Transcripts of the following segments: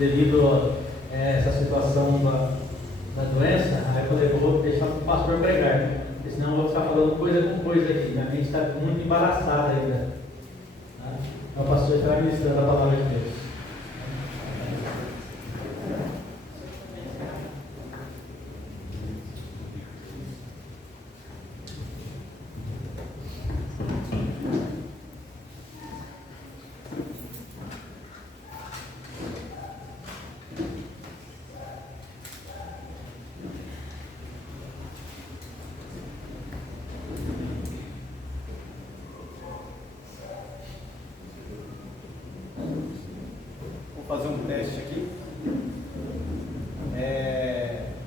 devido a essa situação da doença, aí eu vou deixar o pastor pregar, né? Porque senão eu vou ficar falando coisa com coisa aqui. Minha mente está muito embaraçada ainda. Tá? Então o pastor está ministrando a palavra de Deus. Fazer um teste aqui.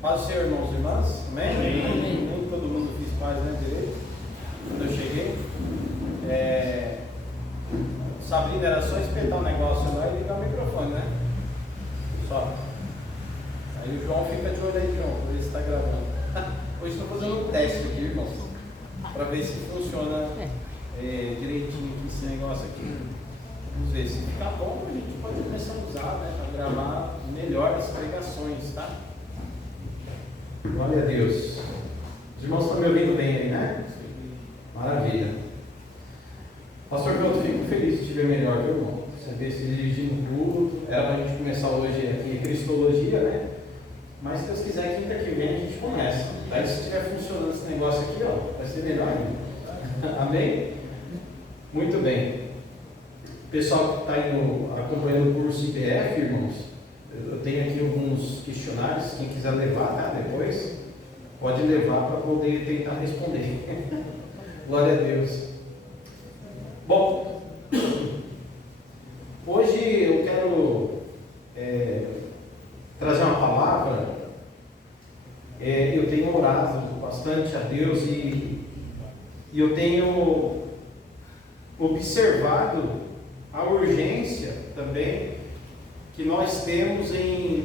Paz do Senhor, irmãos e irmãs. Amém? Amém. Todo mundo fez paz, né, direito? Quando eu cheguei, Sabrina, era só espetar um negócio lá e ligar o microfone, né? Só. Aí o João fica de olho aí, João, pra ver se está gravando. Hoje estou fazendo um teste aqui, irmãos, para ver se funciona direitinho esse negócio aqui. Vamos ver, se ficar bom, a gente pode começar a usar, né, para gravar melhor as pregações, tá? Glória a Deus. Os irmãos estão me ouvindo bem aí, né? Maravilha. Pastor Couto, fico feliz se estiver melhor, viu, irmão? Você vê se dirigindo o culto. Era para a gente começar hoje aqui Cristologia, né? Mas se Deus quiser, quinta que vem a gente começa. Daí se estiver funcionando esse negócio aqui, ó, vai ser melhor ainda. Amém? Muito bem. Pessoal que está acompanhando o curso IBF, irmãos, eu tenho aqui alguns questionários, quem quiser levar, tá? Depois pode levar para poder tentar responder. Glória a Deus. Bom, hoje eu quero trazer uma palavra. Eu tenho orado bastante a Deus e eu tenho observado a urgência também que nós temos em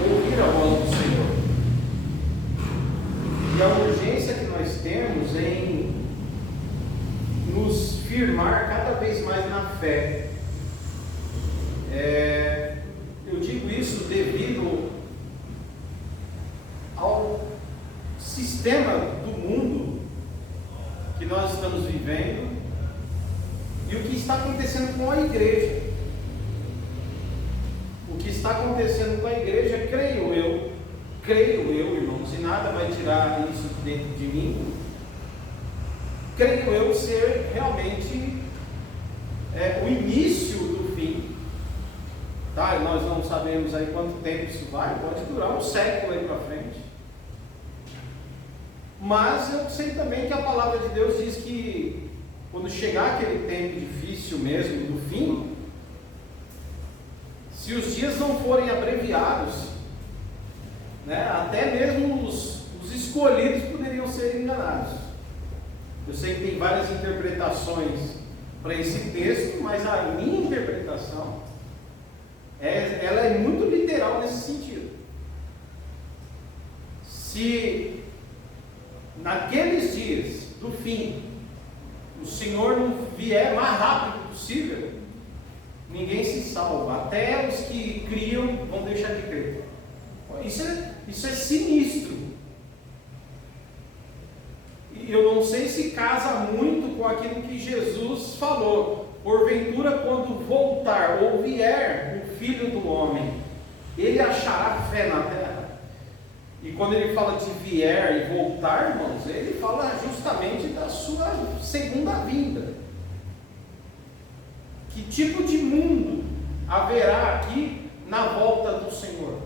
ouvir a voz do Senhor, e a urgência que nós temos em nos firmar cada vez mais na fé. Eu digo isso devido ao sistema do mundo que nós estamos vivendo e o que está acontecendo com a igreja. O que está acontecendo com a igreja, creio eu, irmãos, e nada vai tirar isso de dentro de mim, creio eu ser realmente o início do fim. Tá? Nós não sabemos aí quanto tempo isso vai, pode durar um século aí para frente. Mas eu sei também que a palavra de Deus diz que quando chegar aquele tempo difícil mesmo, do fim, se os dias não forem abreviados, né, até mesmo os escolhidos poderiam ser enganados. Eu sei que tem várias interpretações para esse texto, mas a minha interpretação ela é muito literal nesse sentido. Se naqueles dias do fim o Senhor não vier mais rápido possível, ninguém se salva, até os que criam vão deixar de crer. Isso é sinistro. E eu não sei se casa muito com aquilo que Jesus falou: porventura, quando voltar ou vier o Filho do Homem, ele achará fé na terra? E quando ele fala de vier e voltar, irmãos, ele fala justamente da sua segunda vinda. Que tipo de mundo haverá aqui na volta do Senhor?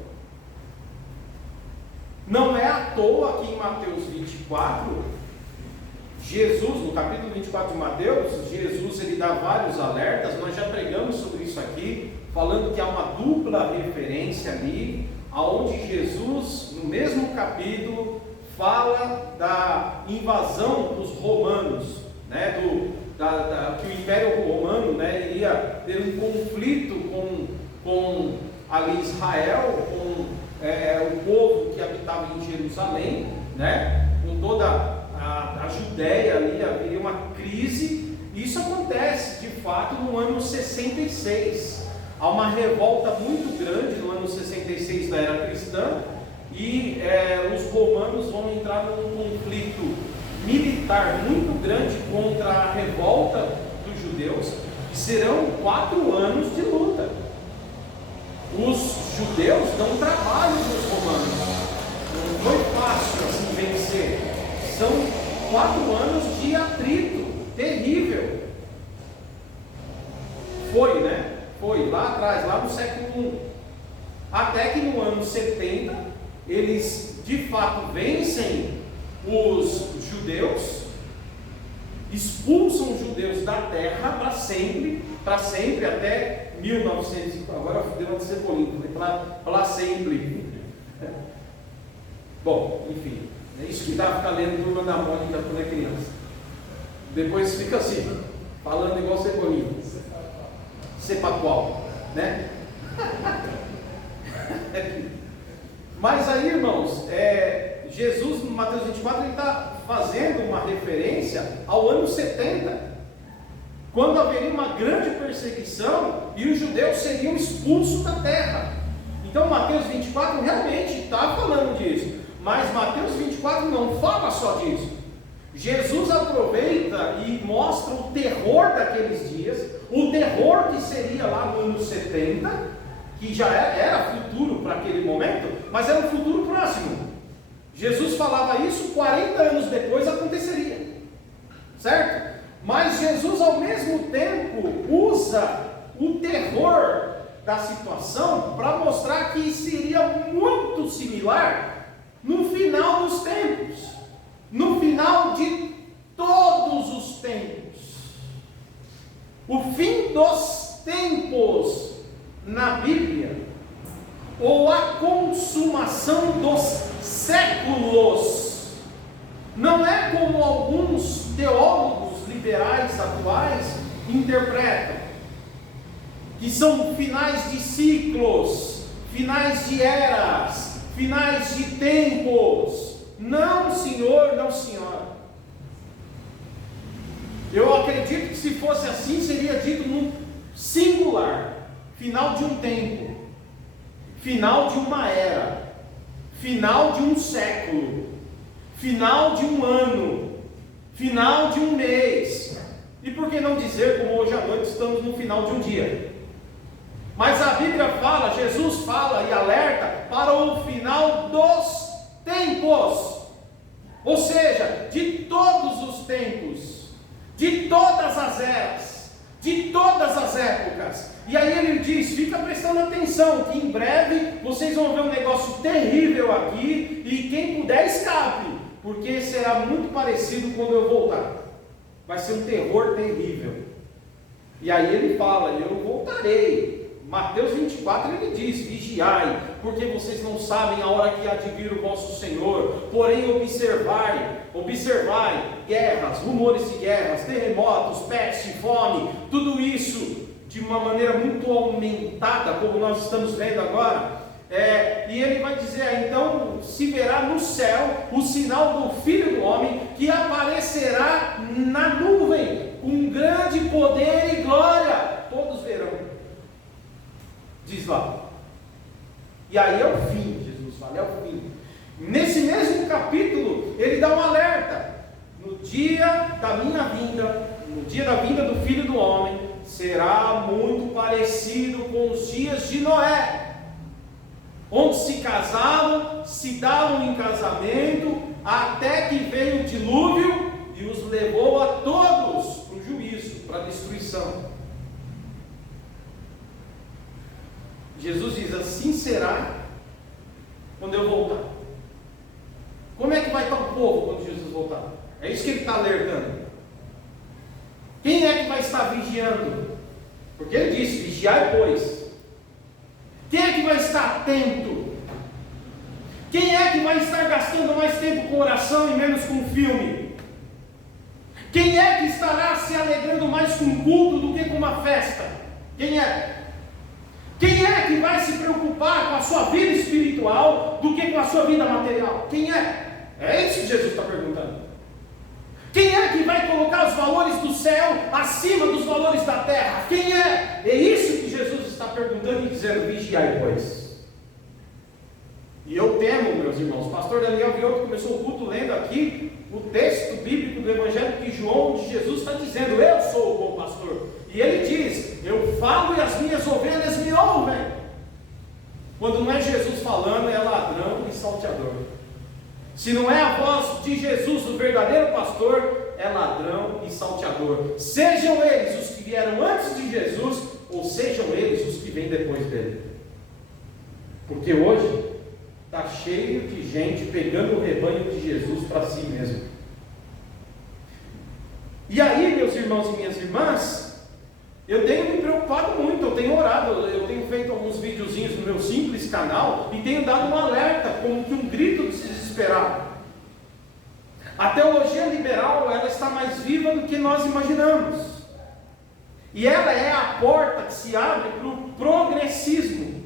Não é à toa que em Mateus 24, Jesus, no capítulo 24 de Mateus, Jesus ele dá vários alertas. Nós já pregamos sobre isso aqui, falando que há uma dupla referência ali, aonde Jesus, no mesmo capítulo, fala da invasão dos romanos, né, que o Império Romano, né, iria ter um conflito com ali Israel, com o povo que habitava em Jerusalém, né, com toda a Judéia ali, haveria uma crise, Isso acontece, de fato, no ano 66. Há uma revolta muito grande no ano 66 da era cristã, e os romanos vão entrar num conflito militar muito grande contra a revolta dos judeus, e serão 4 anos de luta. Os judeus dão trabalho para os romanos, não foi fácil assim vencer. São 4 anos de atrito terrível. Foi, né? Foi lá atrás, lá no século I. Até que no ano 70, eles de fato vencem os judeus, expulsam os judeus da terra para sempre, até 1900. Agora deu de ser político, para sempre. Bom, enfim, é isso que dá para ficar lendo Turma da Mônica quando é criança. Depois fica assim, falando igual Cebolinha. Cepacual, né? Mas aí, irmãos, Jesus, no Mateus 24, ele está fazendo uma referência ao ano 70, quando haveria uma grande perseguição e os judeus seriam expulsos da terra. Então, Mateus 24 realmente está falando disso, mas Mateus 24 não fala só disso. Jesus aproveita e mostra o terror daqueles dias, o terror que seria lá no ano 70, que já era futuro para aquele momento, mas era um futuro próximo. Jesus falava isso, 40 anos depois aconteceria, certo? Mas Jesus ao mesmo tempo usa o terror da situação para mostrar que seria muito similar no final dos tempos, no final de todos os tempos. O fim dos tempos na Bíblia, ou a consumação dos séculos, não é como alguns teólogos liberais atuais interpretam, que são finais de ciclos, finais de eras, finais de tempos. Não, senhor, não, senhora. Eu acredito que se fosse assim, seria dito num singular: final de um tempo, final de uma era, final de um século, final de um ano, final de um mês. E por que não dizer, como hoje à noite estamos no final de um dia? Mas a Bíblia fala, Jesus fala e alerta para o final dos tempos, ou seja, de todos os tempos, de todas as eras, de todas as épocas. E aí ele diz, fica prestando atenção, que em breve vocês vão ver um negócio terrível aqui, e quem puder escape, porque será muito parecido quando eu voltar. Vai ser um terror terrível. E aí ele fala, eu voltarei. Mateus 24 ele diz, vigiai, porque vocês não sabem a hora que há de vir o vosso Senhor. Porém observai, guerras, rumores de guerras, terremotos, peste, fome, tudo isso de uma maneira muito aumentada, como nós estamos vendo agora. E ele vai dizer, então se verá no céu o sinal do Filho do Homem, que aparecerá na nuvem, com grande poder e glória. Todos verão. Diz lá. E aí é o fim, Jesus fala, é o fim. Nesse mesmo capítulo, ele dá um alerta. No dia da minha vinda, no dia da vinda do Filho do Homem, será muito parecido com os dias de Noé, onde se casavam, se davam em casamento, até que veio o dilúvio e os levou a todos para o juízo, para a destruição. Jesus diz, assim será quando eu voltar. Como é que vai estar o povo quando Jesus voltar? É isso que ele está alertando. Quem é que vai estar vigiando? Porque ele disse, vigiai pois. Quem é que vai estar atento? Quem é que vai estar gastando mais tempo com oração e menos com filme? Quem é que estará se alegrando mais com um culto do que com uma festa? Quem é? Quem é que vai se preocupar com a sua vida espiritual do que com a sua vida material? Quem é? É isso que Jesus está perguntando. Quem é que vai colocar os valores do céu acima dos valores da terra? Quem é? É isso que Jesus está perguntando e dizendo: vigiai, pois. E eu temo, meus irmãos, o pastor Daniel Vioto começou o culto lendo aqui o texto bíblico do Evangelho de João, onde Jesus está dizendo: eu sou o bom pastor. E ele diz: eu falo e as minhas ovelhas me ouvem. Quando não é Jesus falando, é ladrão e salteador. Se não é a voz de Jesus, o verdadeiro pastor, é ladrão e salteador. Sejam eles os que vieram antes de Jesus, ou sejam eles os que vêm depois dele. Porque hoje está cheio de gente pegando o rebanho de Jesus para si mesmo. E aí, meus irmãos e minhas irmãs, eu tenho me preocupado muito, eu tenho orado, eu tenho feito alguns videozinhos no meu simples canal e tenho dado um alerta, como que um grito desesperado. A teologia liberal, ela está mais viva do que nós imaginamos. E ela é a porta que se abre para o progressismo.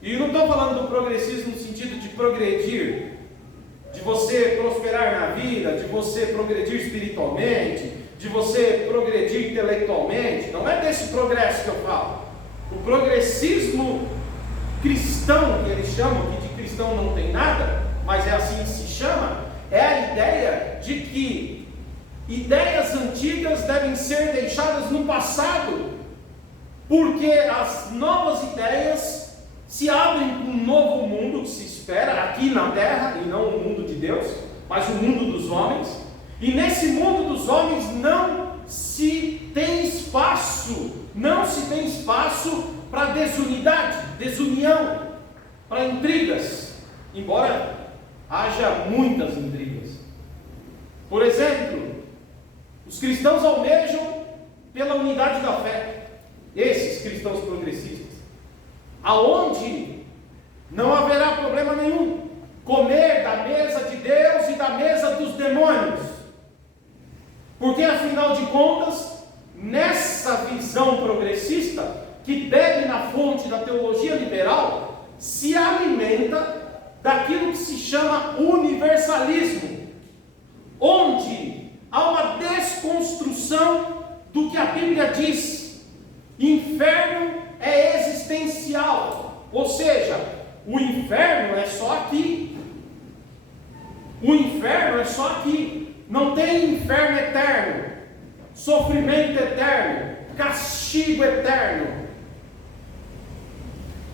E não estou falando do progressismo no sentido de progredir, de você prosperar na vida, de você progredir espiritualmente, de você progredir intelectualmente. Não é desse progresso que eu falo. O progressismo cristão, que eles chamam, que de cristão não tem nada, mas é assim que se chama, é a ideia de que ideias antigas devem ser deixadas no passado, porque as novas ideias se abrem para um novo mundo que se espera aqui na terra, e não o mundo de Deus, mas o mundo dos homens. E nesse mundo dos homens não se tem espaço para desunidade, desunião, para intrigas, embora haja muitas intrigas. Por exemplo, os cristãos almejam pela unidade da fé, esses cristãos progressistas, aonde não haverá problema nenhum comer da mesa de Deus e da mesa dos demônios, porque afinal de contas, nessa visão progressista, que bebe na fonte da teologia liberal, se alimenta daquilo que se chama universalismo, onde há uma desconstrução do que a Bíblia diz. Inferno é existencial, ou seja, o inferno é só aqui. O inferno é só aqui. Não tem inferno eterno, sofrimento eterno, castigo eterno.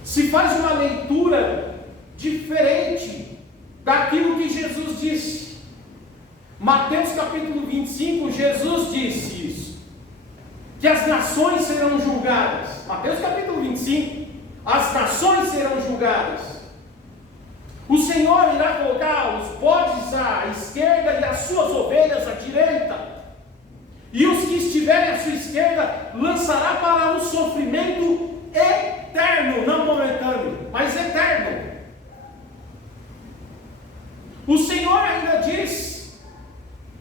Se faz uma leitura diferente daquilo que Jesus disse. Mateus capítulo 25, Jesus disse isso, que as nações serão julgadas. Mateus capítulo 25, as nações serão julgadas. O Senhor irá colocar os bodes à esquerda e as suas ovelhas à direita, e os que estiverem à sua esquerda lançará para o sofrimento eterno, não momentâneo, mas eterno. O Senhor ainda diz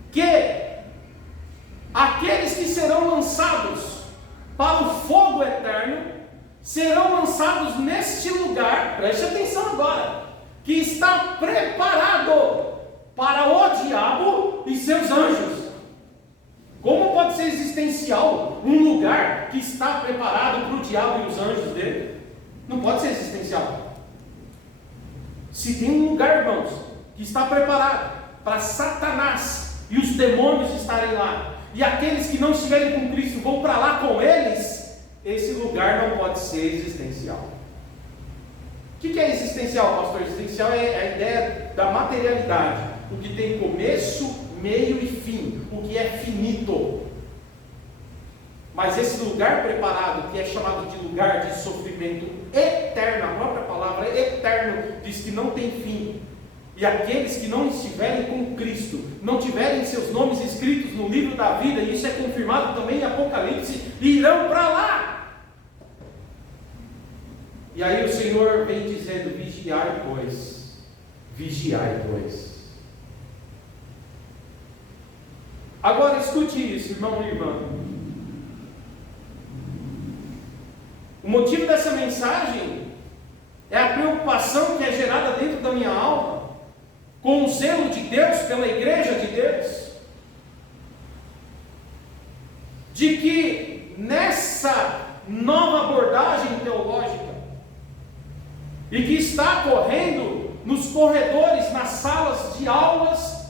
que aqueles que serão lançados para o fogo eterno serão lançados neste lugar, preste atenção agora, que está preparado para o diabo e seus anjos. Como pode ser existencial um lugar que está preparado para o diabo e os anjos dele? Não pode ser existencial. Se tem um lugar, irmãos, que está preparado para Satanás e os demônios estarem lá, e aqueles que não estiverem com Cristo vão para lá com eles, esse lugar não pode ser existencial. O que é existencial, pastor? Existencial é a ideia da materialidade, o que tem começo, meio e fim, o que é finito. Mas esse lugar preparado, que é chamado de lugar de sofrimento eterno, a própria palavra eterno diz que não tem fim. E aqueles que não estiverem com Cristo, não tiverem seus nomes escritos no livro da vida, e isso é confirmado também em Apocalipse, irão para lá. E aí o Senhor vem dizendo: vigiai, pois. Vigiai, pois. Agora escute isso, irmão e irmã. O motivo dessa mensagem é a preocupação que é gerada dentro da minha alma com o zelo de Deus pela igreja de Deus. essa nova abordagem teológica e que está correndo nos corredores, nas salas de aulas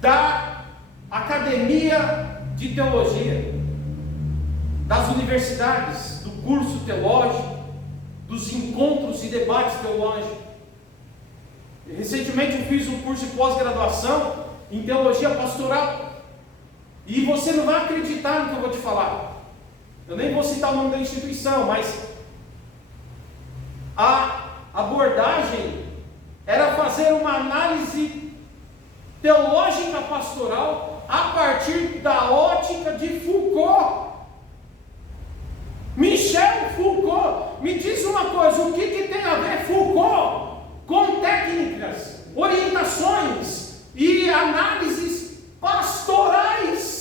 da academia de teologia, das universidades, do curso teológico, dos encontros e debates teológicos. Recentemente eu fiz um curso de pós-graduação em teologia pastoral, e você não vai acreditar no que eu vou te falar. Eu nem vou citar o nome da instituição, mas a abordagem era fazer uma análise teológica pastoral a partir da ótica de Foucault. Michel Foucault. Me diz uma coisa, o que tem a ver Foucault com técnicas, orientações e análises pastorais?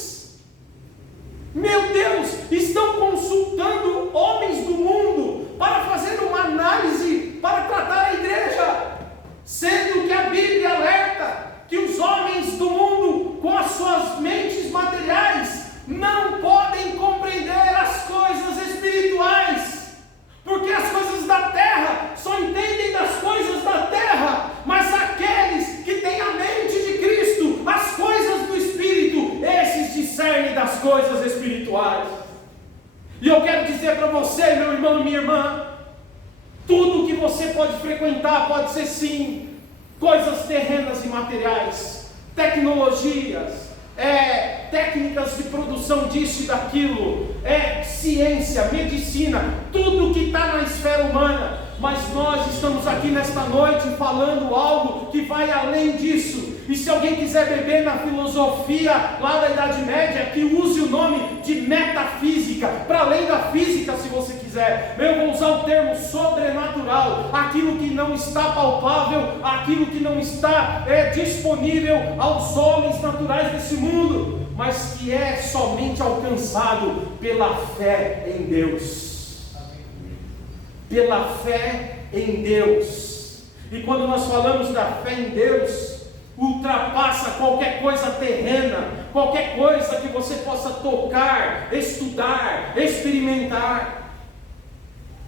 Meu Deus, estão consultando homens do mundo para fazer uma análise, para tratar a igreja, sendo que a Bíblia alerta que os homens do mundo, com as suas mentes materiais, não podem compreender as coisas espirituais, porque as coisas da terra só entendem das coisas da terra, mas aqueles que têm a mente de Cristo, as coisas do Espírito, esses discernem das coisas espirituais. E eu quero dizer para você, meu irmão e minha irmã, tudo que você pode frequentar pode ser sim coisas terrenas e materiais, tecnologias, técnicas de produção disso e daquilo, ciência, medicina, tudo que está na esfera humana. Mas nós estamos aqui nesta noite falando algo que vai além disso. E se alguém quiser beber na filosofia lá da Idade Média, que use o nome de metafísica, para além da física, se você quiser. Eu vou usar o termo sobrenatural, aquilo que não está palpável, aquilo que não está disponível aos homens naturais desse mundo, mas que é somente alcançado pela fé em Deus. Pela fé em Deus. E quando nós falamos da fé em Deus, ultrapassa qualquer coisa terrena, qualquer coisa que você possa tocar, estudar, experimentar,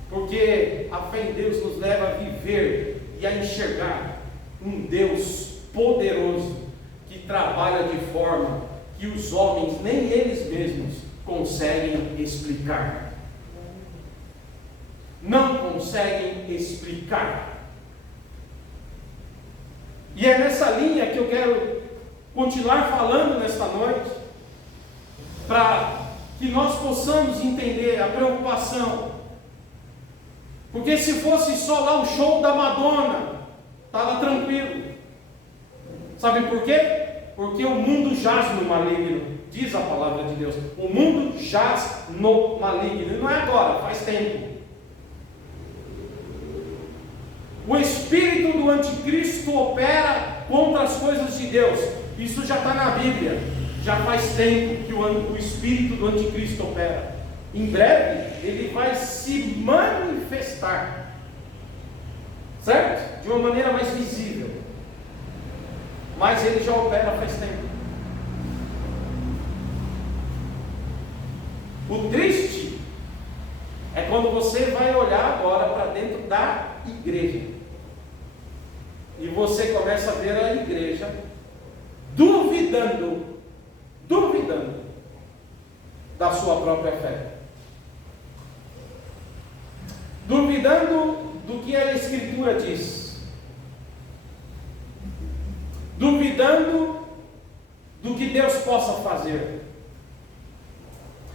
porque a fé em Deus nos leva a viver e a enxergar um Deus poderoso, que trabalha de forma que os homens, nem eles mesmos, conseguem explicar. Não conseguem explicar. E é nessa linha que eu quero continuar falando nesta noite, para que nós possamos entender a preocupação. Porque se fosse só lá o show da Madonna, estava tranquilo. Sabe por quê? Porque o mundo jaz no maligno, diz a palavra de Deus. O mundo jaz no maligno, e não é agora, faz tempo. O espírito do anticristo opera contra as coisas de Deus. Isso já está na Bíblia. Já faz tempo que o espírito do anticristo opera. Em breve ele vai se manifestar, certo? De uma maneira mais visível. Mas ele já opera faz tempo. O triste é quando você vai olhar agora para dentro da igreja e você começa a ver a igreja duvidando da sua própria fé, duvidando do que a Escritura diz, duvidando do que Deus possa fazer,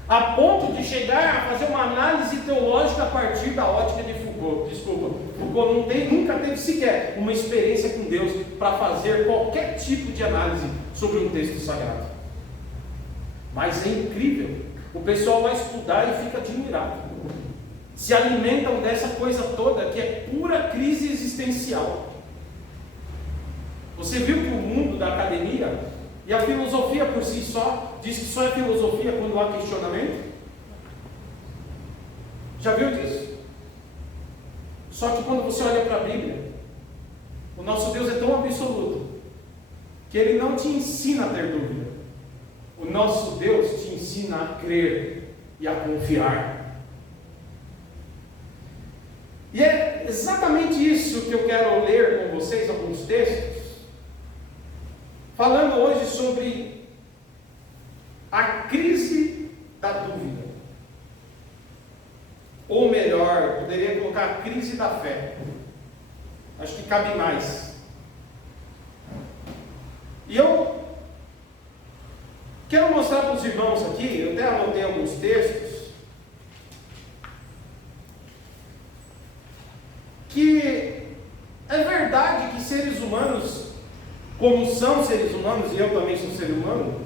a ponto de chegar a fazer uma análise teológica a partir da ótica de Foucault. Desculpa, Foucault nunca teve sequer uma experiência com Deus para fazer qualquer tipo de análise sobre um texto sagrado. Mas é incrível, o pessoal vai estudar e fica admirado, se alimentam dessa coisa toda que é pura crise existencial. Você viu que o mundo da academia e a filosofia por si só diz que só é filosofia quando há questionamento? Já viu disso? Só que quando você olha para a Bíblia, o nosso Deus é tão absoluto que Ele não te ensina a ter dúvida. O nosso Deus te ensina a crer e a confiar. E é exatamente isso que eu quero ler com vocês, alguns textos, falando hoje sobre a crise da dúvida. Ou melhor, poderia colocar a crise da fé. Acho que cabe mais. E eu quero mostrar para os irmãos aqui, eu até anotei alguns textos, que é verdade que seres humanos, como são seres humanos, e eu também sou ser humano,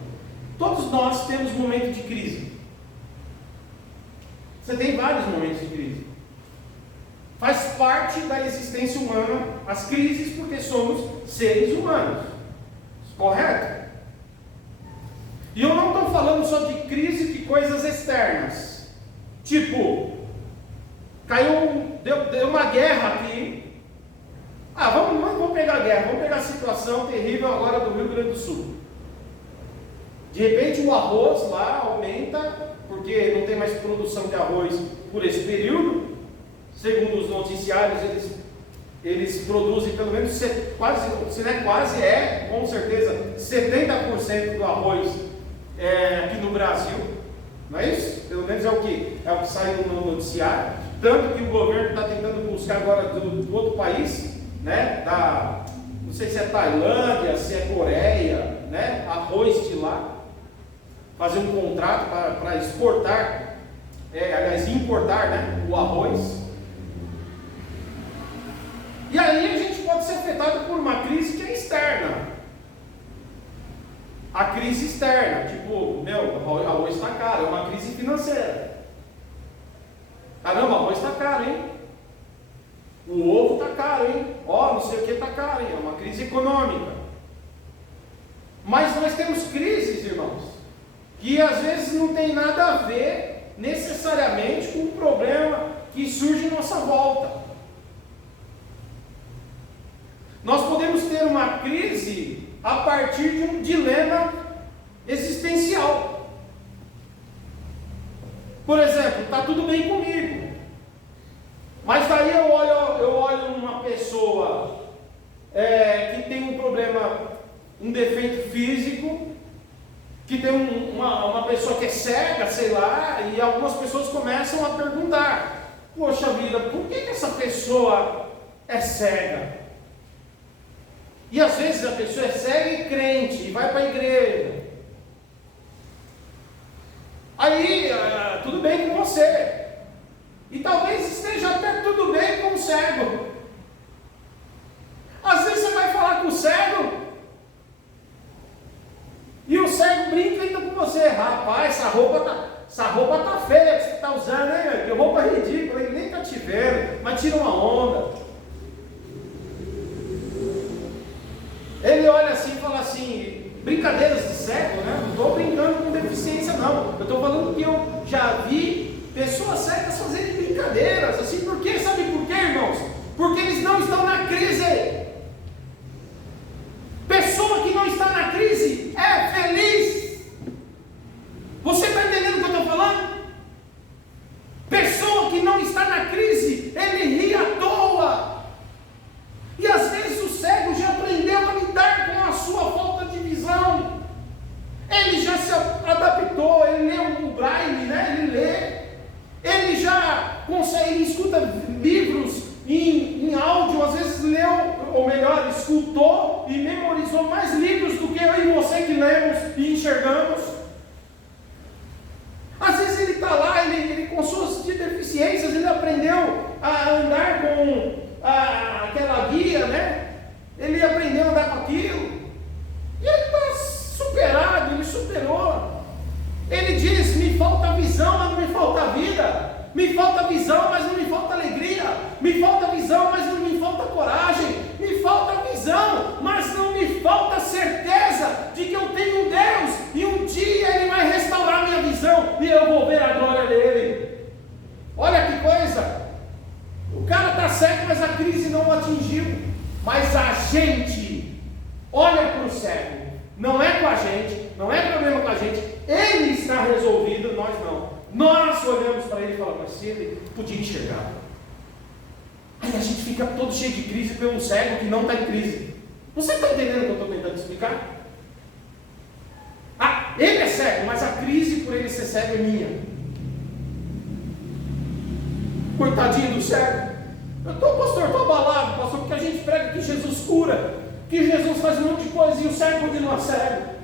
todos nós temos momentos de crise. Você tem vários momentos de crise. Faz parte da existência humana as crises, porque somos seres humanos. Correto? E eu não estou falando só de crise de coisas externas. Tipo, deu uma guerra aqui. Vamos pegar a guerra, vamos pegar a situação terrível agora do Rio Grande do Sul. De repente o arroz lá aumenta, porque não tem mais produção de arroz por esse período. Segundo os noticiários, eles produzem pelo menos com certeza 70% do arroz aqui no Brasil. Não é isso? Pelo menos é o que saiu no noticiário. Tanto que o governo está tentando buscar agora do outro país, né? Não sei se é Tailândia, se é Coreia, né? Arroz de lá. Fazer um contrato para exportar, importar, né? O arroz. E aí a gente pode ser afetado por uma crise que é externa. A crise externa, tipo, o arroz está caro, é uma crise financeira. Caramba, o arroz está caro, hein? O ovo está caro, hein? Não sei o que está caro, hein? É uma crise econômica. Mas nós temos crises, irmãos, que às vezes não tem nada a ver necessariamente com o problema que surge em nossa volta. Nós podemos ter uma crise a partir de um dilema existencial. Por exemplo, está tudo bem comigo, mas daí eu olho uma pessoa que tem um problema, um defeito físico, que tem uma pessoa que é cega, sei lá, e algumas pessoas começam a perguntar: poxa vida, por que essa pessoa é cega? E às vezes a pessoa é cega e crente, e vai para a igreja. Aí, tudo bem com você. E talvez esteja até tudo bem com o cego. Às vezes você vai falar com o cego, e o cego brinca ainda com você: rapaz, essa roupa tá feia que você está usando, hein? Que roupa ridícula, ele nem está te vendo, mas tira uma onda. Ele olha assim e fala assim: brincadeiras de cego, né? Não estou brincando com deficiência, não. Eu estou falando que eu já vi pessoas cegas fazerem brincadeiras, assim, por quê? Sabe por quê, irmãos? Porque eles não estão na crise. Pessoa que não está na crise é feliz. Você está entendendo o que eu estou falando? Pessoa que não está na crise, ele ri à toa. E às vezes o cego já aprendeu a lidar com a sua falta de visão. Ele já se adaptou, ele lê o braille, né? Ele lê. Ele já consegue, ele escuta livros em áudio, às vezes leu, ou melhor, escutou e memorizou mais livros do que eu e você que lemos e enxergamos. Às vezes ele está lá, ele com suas deficiências, ele aprendeu a andar com aquela guia, né? Ele aprendeu a andar com aquilo, e ele está superado, ele superou. Ele diz: me falta visão, mas não me falta vida. Me falta visão, mas não me falta alegria. Me falta visão, mas não me falta coragem. Me falta visão, mas não me falta certeza de que eu tenho um Deus, e um dia Ele vai restaurar minha visão e eu vou ver a glória dEle. Olha que coisa! O cara está cego, mas a crise não o atingiu. Mas a gente olha para o cego. Não é com a gente, não é problema com a gente. Ele está resolvido, nós não. Nós mas se ele podia enxergar. Aí a gente fica todo cheio de crise pelo cego que não está em crise. Você está entendendo o que eu estou tentando explicar? Ah, ele é cego, mas a crise por ele ser cego é minha. Coitadinho do cego. Pastor, estou abalado, pastor, porque a gente prega que Jesus cura, que Jesus faz um monte de coisa e o cego continua cego.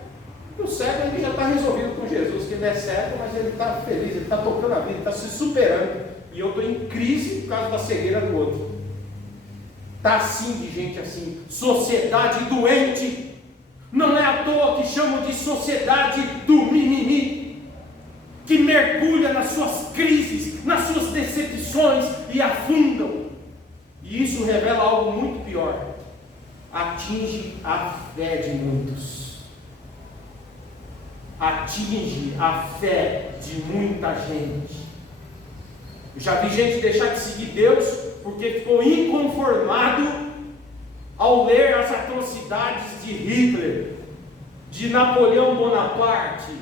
E o cego ele já está resolvido com Jesus, que ele é cego, mas ele está feliz, ele está tocando a vida, ele está se superando. E eu estou em crise por causa da cegueira do outro. Está assim de gente assim, sociedade doente. Não é à toa que chamam de sociedade do mimimi, que mergulha nas suas crises, nas suas decepções e afundam. E isso revela algo muito pior: atinge a fé de muitos, atinge a fé de muita gente. Eu já vi gente deixar de seguir Deus porque ficou inconformado ao ler as atrocidades de Hitler, de Napoleão Bonaparte,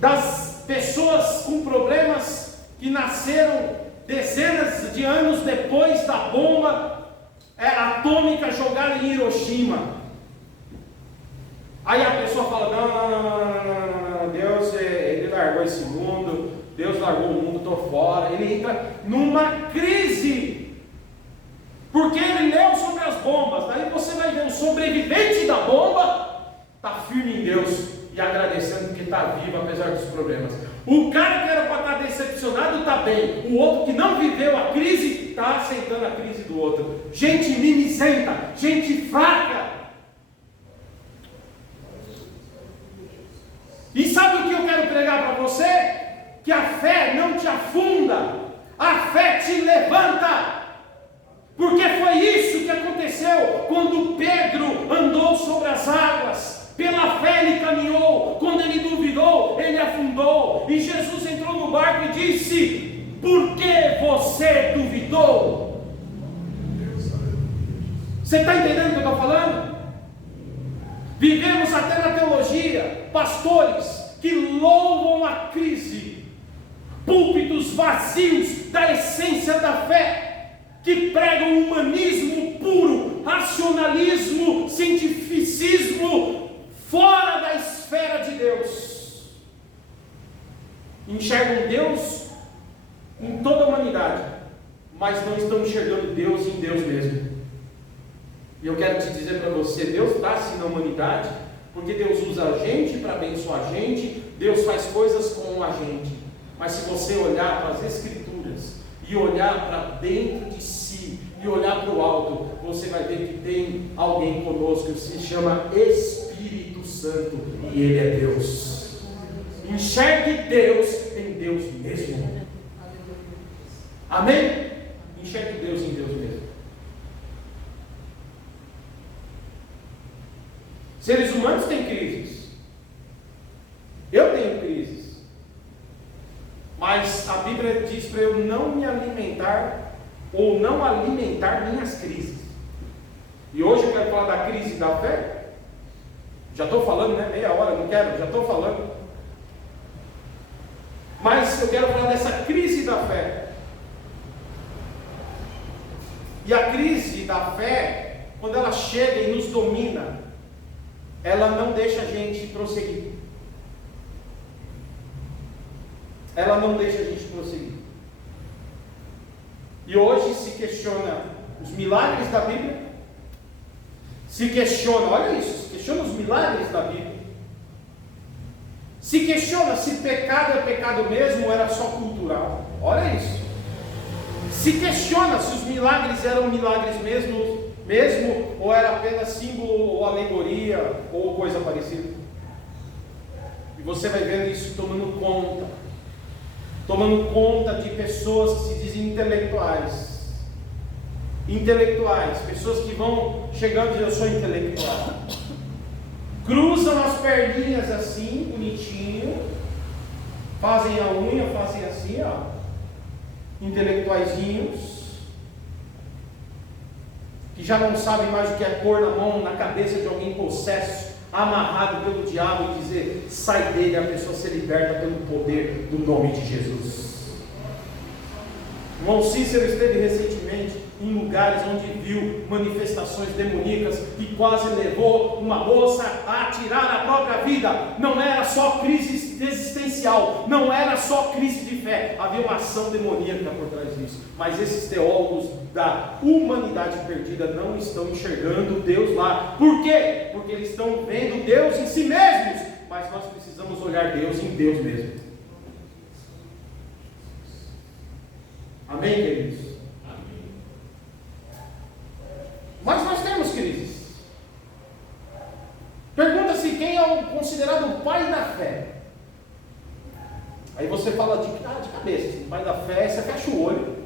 das pessoas com problemas que nasceram dezenas de anos depois da bomba atômica jogada em Hiroshima. Aí a pessoa fala: não, Deus ele largou esse mundo, Deus largou o mundo, estou fora. Ele entra numa crise, porque ele leu sobre as bombas. Daí você vai ver o sobrevivente da bomba está firme em Deus e agradecendo porque está vivo apesar dos problemas. O cara que era para estar decepcionado está bem. O outro que não viveu a crise está aceitando a crise do outro. Gente mimizenta, gente fraca. E sabe o que eu quero pregar para você? Que a fé não te afunda, a fé te levanta. Porque foi isso que aconteceu quando Pedro andou sobre as águas. Pela fé ele caminhou. Quando ele duvidou, ele afundou. E Jesus entrou no barco e disse: por que você duvidou? Você está entendendo o que eu estou falando? Vivemos até na teologia pastores que louvam a crise, púlpitos vazios da essência da fé, que pregam humanismo puro, racionalismo, cientificismo, fora da esfera de Deus. Enxergam Deus em toda a humanidade, mas não estão enxergando Deus em Deus mesmo. E eu quero te dizer para você: Deus está assim na humanidade, porque Deus usa a gente para abençoar a gente, Deus faz coisas com a gente. Mas se você olhar para as Escrituras e olhar para dentro de si e olhar para o alto, você vai ver que tem alguém conosco que se chama Espírito Santo, e Ele é Deus. Enxergue Deus em Deus mesmo. Amém? Enxergue Deus em Deus mesmo. Seres humanos têm crises. Eu tenho crises. Mas a Bíblia diz para eu não me alimentar ou não alimentar minhas crises. E hoje eu quero falar da crise da fé. Já estou falando, né? Meia hora, não quero, já estou falando. Mas eu quero falar dessa crise da fé. E a crise da fé, quando ela chega e nos domina, ela não deixa a gente prosseguir. Ela não deixa a gente prosseguir. E hoje se questiona os milagres da Bíblia. Se questiona, olha isso, se questiona os milagres da Bíblia. Se questiona se pecado é pecado mesmo ou era só cultural. Olha isso. Se questiona se os milagres eram milagres mesmo ou era apenas símbolo ou alegoria ou coisa parecida. E você vai vendo isso tomando conta de pessoas que se dizem intelectuais, pessoas que vão chegando e dizem: eu sou intelectual, cruzam as perninhas assim, bonitinho, fazem a unha, fazem assim, ó, intelectuaizinhos, que já não sabem mais o que é pôr na mão, na cabeça de alguém possesso, amarrado pelo diabo e dizer, sai dele, a pessoa ser liberta pelo poder do nome de Jesus. O irmão Cícero esteve recentemente em lugares onde viu manifestações demoníacas e quase levou uma moça a tirar a própria vida. Não era só crise existencial, não era só crise de fé, havia uma ação demoníaca por trás disso. Mas esses teólogos da humanidade perdida não estão enxergando Deus lá. Por quê? Porque eles estão vendo Deus em si mesmos, mas nós precisamos olhar Deus em Deus mesmo. Amém, queridos? Amém. Mas nós temos crises. Pergunta-se quem é o considerado o pai da fé. Aí você fala de cabeça, o pai da fé, você fecha o olho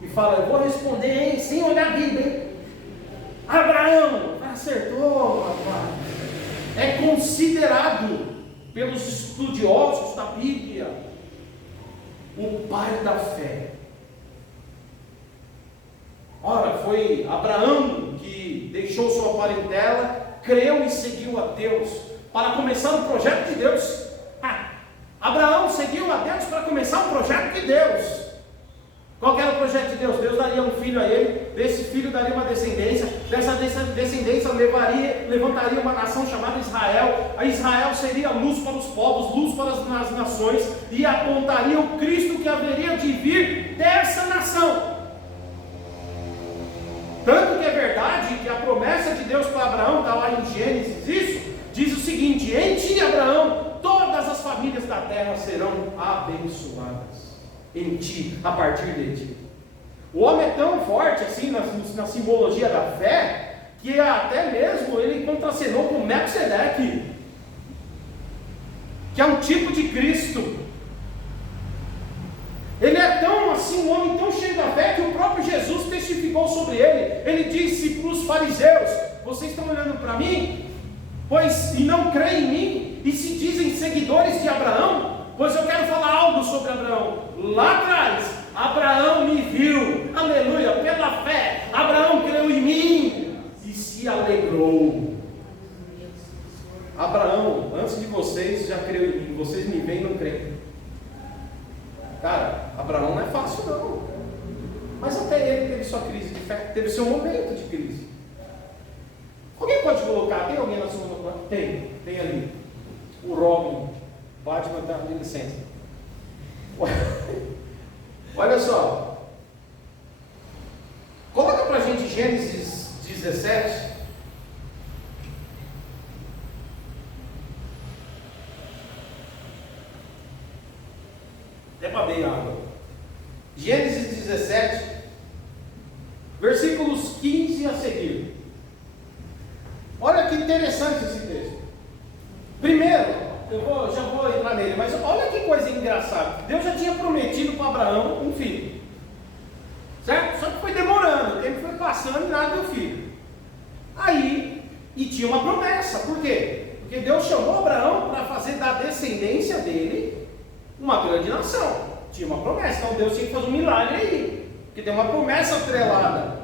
e fala, eu vou responder, hein, sem olhar a Bíblia, hein? Abraão, acertou, rapaz. É considerado pelos estudiosos da Bíblia o pai da fé. Ora, foi Abraão que deixou sua parentela, creu e seguiu a Deus para começar o projeto de Deus. Abraão seguiu a Deus para começar o projeto de Deus. Qual era o projeto de Deus? Deus daria um filho a ele, desse filho daria uma descendência, dessa descendência levantaria uma nação chamada Israel. A Israel seria luz para os povos, luz para as nações, e apontaria o Cristo que haveria de vir dessa nação. Tanto que é verdade que a promessa de Deus para Abraão, está lá em Gênesis, isso, diz o seguinte, em ti, Abraão, todas as famílias da terra serão abençoadas. Em ti, a partir de ti. O homem é tão forte assim na simbologia da fé, que até mesmo ele contracenou com Melquisedeque, que é um tipo de Cristo. Ele é tão assim, um homem tão cheio da fé, que o próprio Jesus testificou sobre ele. Ele disse para os fariseus, vocês estão olhando para mim, e não creem em mim, e se dizem seguidores de Abraão, pois eu quero falar algo sobre Abraão. Lá atrás, Abraão me viu, aleluia, pela fé, Abraão creu em mim, e se alegrou. Abraão, antes de vocês, já creu em mim, vocês me veem e não creem. Cara, Abraão não é fácil não, mas até ele teve sua crise de fé, teve seu momento de crise. Alguém pode colocar, tem alguém na segunda planta? Tem ali, o Robin, Batman está com licença. Olha só, coloca pra gente Gênesis 17. Até babei a água. Gênesis 17, versículos 15 a seguir. Olha que interessante esse texto. Primeiro, já vou entrar nele, mas olha que coisa engraçada. Deus já tinha prometido para Abraão um filho, certo? Só que foi demorando, o tempo foi passando e nada do filho. Aí, e tinha uma promessa, por quê? Porque Deus chamou Abraão para fazer da descendência dele uma grande nação. Tinha uma promessa, então Deus tinha que fazer um milagre aí, porque tem uma promessa atrelada.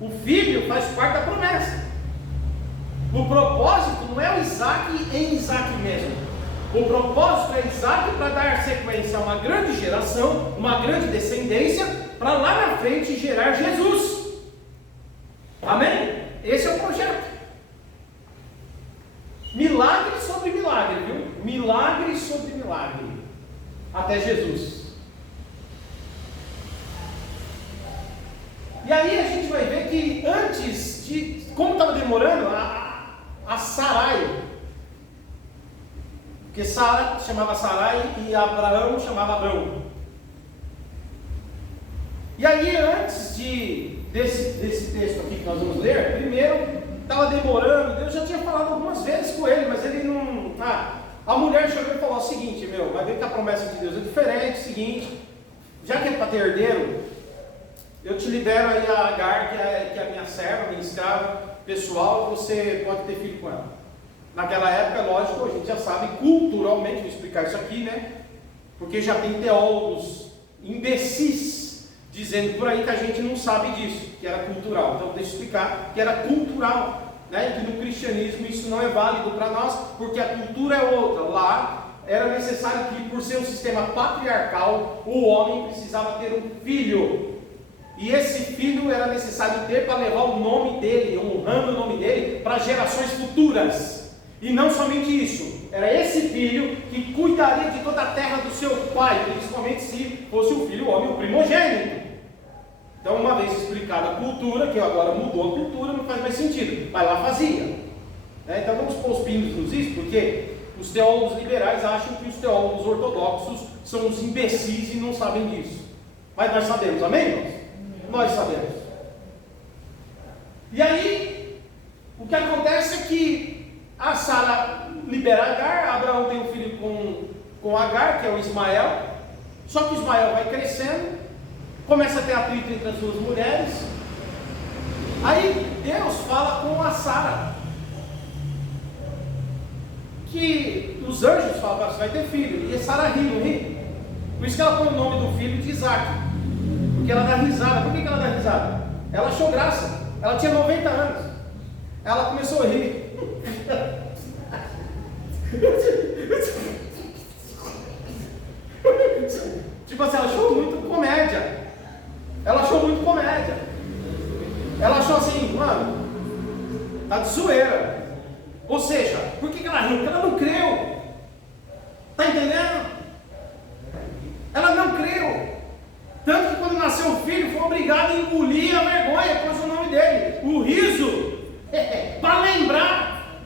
O filho faz parte da promessa. O propósito não é o Isaac em Isaac mesmo. O propósito é Isaac para dar sequência a uma grande geração, uma grande descendência, para lá na frente gerar Jesus. Amém? Esse é o projeto. Milagre sobre milagre, viu? Milagre sobre milagre. Até Jesus. E aí a gente vai ver que antes de, como estava demorando, a Sarai, porque Sara chamava Sarai e Abraão chamava Abrão. E aí antes desse texto aqui que nós vamos ler, primeiro estava demorando, Deus já tinha falado algumas vezes com ele, mas ele não... a mulher chegou e falou o seguinte, vai ver que a promessa de Deus é diferente, seguinte, já que é para ter herdeiro, eu te libero aí a Agar, que é a minha serva, minha escrava pessoal, você pode ter filho com ela. Naquela época, lógico, a gente já sabe culturalmente, vou explicar isso aqui, né? Porque já tem teólogos imbecis dizendo por aí que a gente não sabe disso, que era cultural. Então deixa eu explicar que era cultural. né? Que no cristianismo isso não é válido para nós, porque a cultura é outra. Lá era necessário que, por ser um sistema patriarcal, o homem precisava ter um filho. E esse filho era necessário ter para levar o nome dele, honrando o nome dele, para gerações futuras. E não somente isso, era esse filho que cuidaria de toda a terra do seu pai, principalmente se fosse o filho homem, o primogênito. Então, uma vez explicada a cultura, que agora mudou a cultura, não faz mais sentido, mas lá fazia. Então vamos pôr os pingos nos is, porque os teólogos liberais acham que os teólogos ortodoxos são uns imbecis e não sabem disso. Mas nós sabemos, amém, irmãos? Nós sabemos. E aí, o que acontece é que a Sara libera Agar, Abraão tem um filho com Agar, que é o Ismael. Só que o Ismael vai crescendo, começa a ter atrito entre as duas mulheres. Aí Deus fala com a Sara, que os anjos falam: você vai ter filho. E a Sara ri, não ri? Por isso que ela põe o nome do filho de Isaac. Porque ela dá risada. Por que ela dá risada? Ela achou graça. Ela tinha 90 anos. Ela começou a rir. Tipo assim, ela achou muito comédia. Ela achou muito comédia. Ela achou assim, mano, tá de zoeira. Ou seja, por que ela riu? Porque ela não creu. Tá entendendo? Ela não creu. Tanto que quando nasceu o filho, foi obrigado a engolir a vergonha, pôs o nome dele, o riso, para lembrar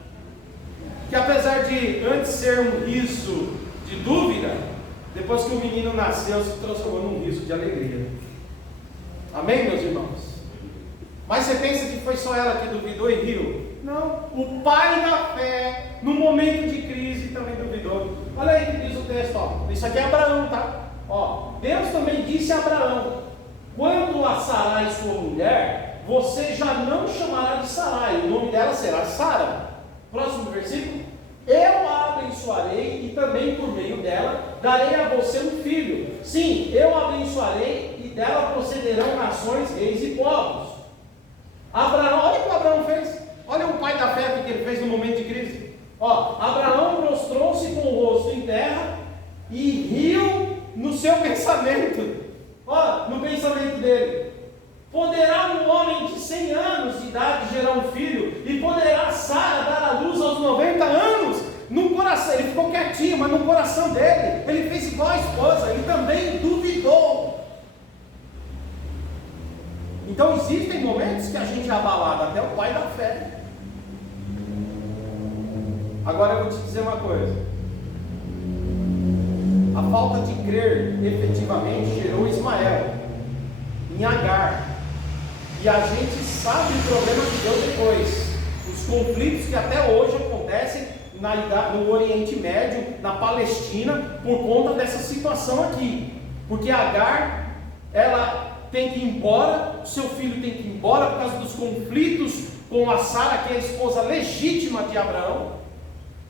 que apesar de antes ser um riso de dúvida, depois que o menino nasceu, se transformou num riso de alegria. Amém, meus irmãos? Mas você pensa que foi só ela que duvidou e riu? Não, o pai da fé, no momento de crise, também duvidou. Olha aí que diz o texto, ó. Isso aqui é Abraão, tá? Ó, Deus também disse a Abraão: quando a Sarai sua mulher, você já não chamará de Sarai, o nome dela será Sara. Próximo versículo: eu a abençoarei e também por meio dela darei a você um filho. Sim, eu a abençoarei e dela procederão nações, reis e povos. Abraão, olha o que Abraão fez. Olha o pai da fé que ele fez no momento de crise. Ó, Abraão prostrou-se com o rosto em terra e riu no seu pensamento. Ó, no pensamento dele: poderá um homem de 100 anos de idade gerar um filho? E poderá Sara dar a luz aos 90 anos? No coração, ele ficou quietinho, mas no coração dele, ele fez igual a esposa, ele também duvidou. Então existem momentos que a gente é abalado, até o pai da fé. Agora eu vou te dizer uma coisa: a falta de crer efetivamente gerou Ismael em Agar. E a gente sabe o problema que deu depois. Os conflitos que até hoje acontecem no Oriente Médio, na Palestina, por conta dessa situação aqui. Porque Agar, ela tem que ir embora, seu filho tem que ir embora por causa dos conflitos com a Sara, que é a esposa legítima de Abraão.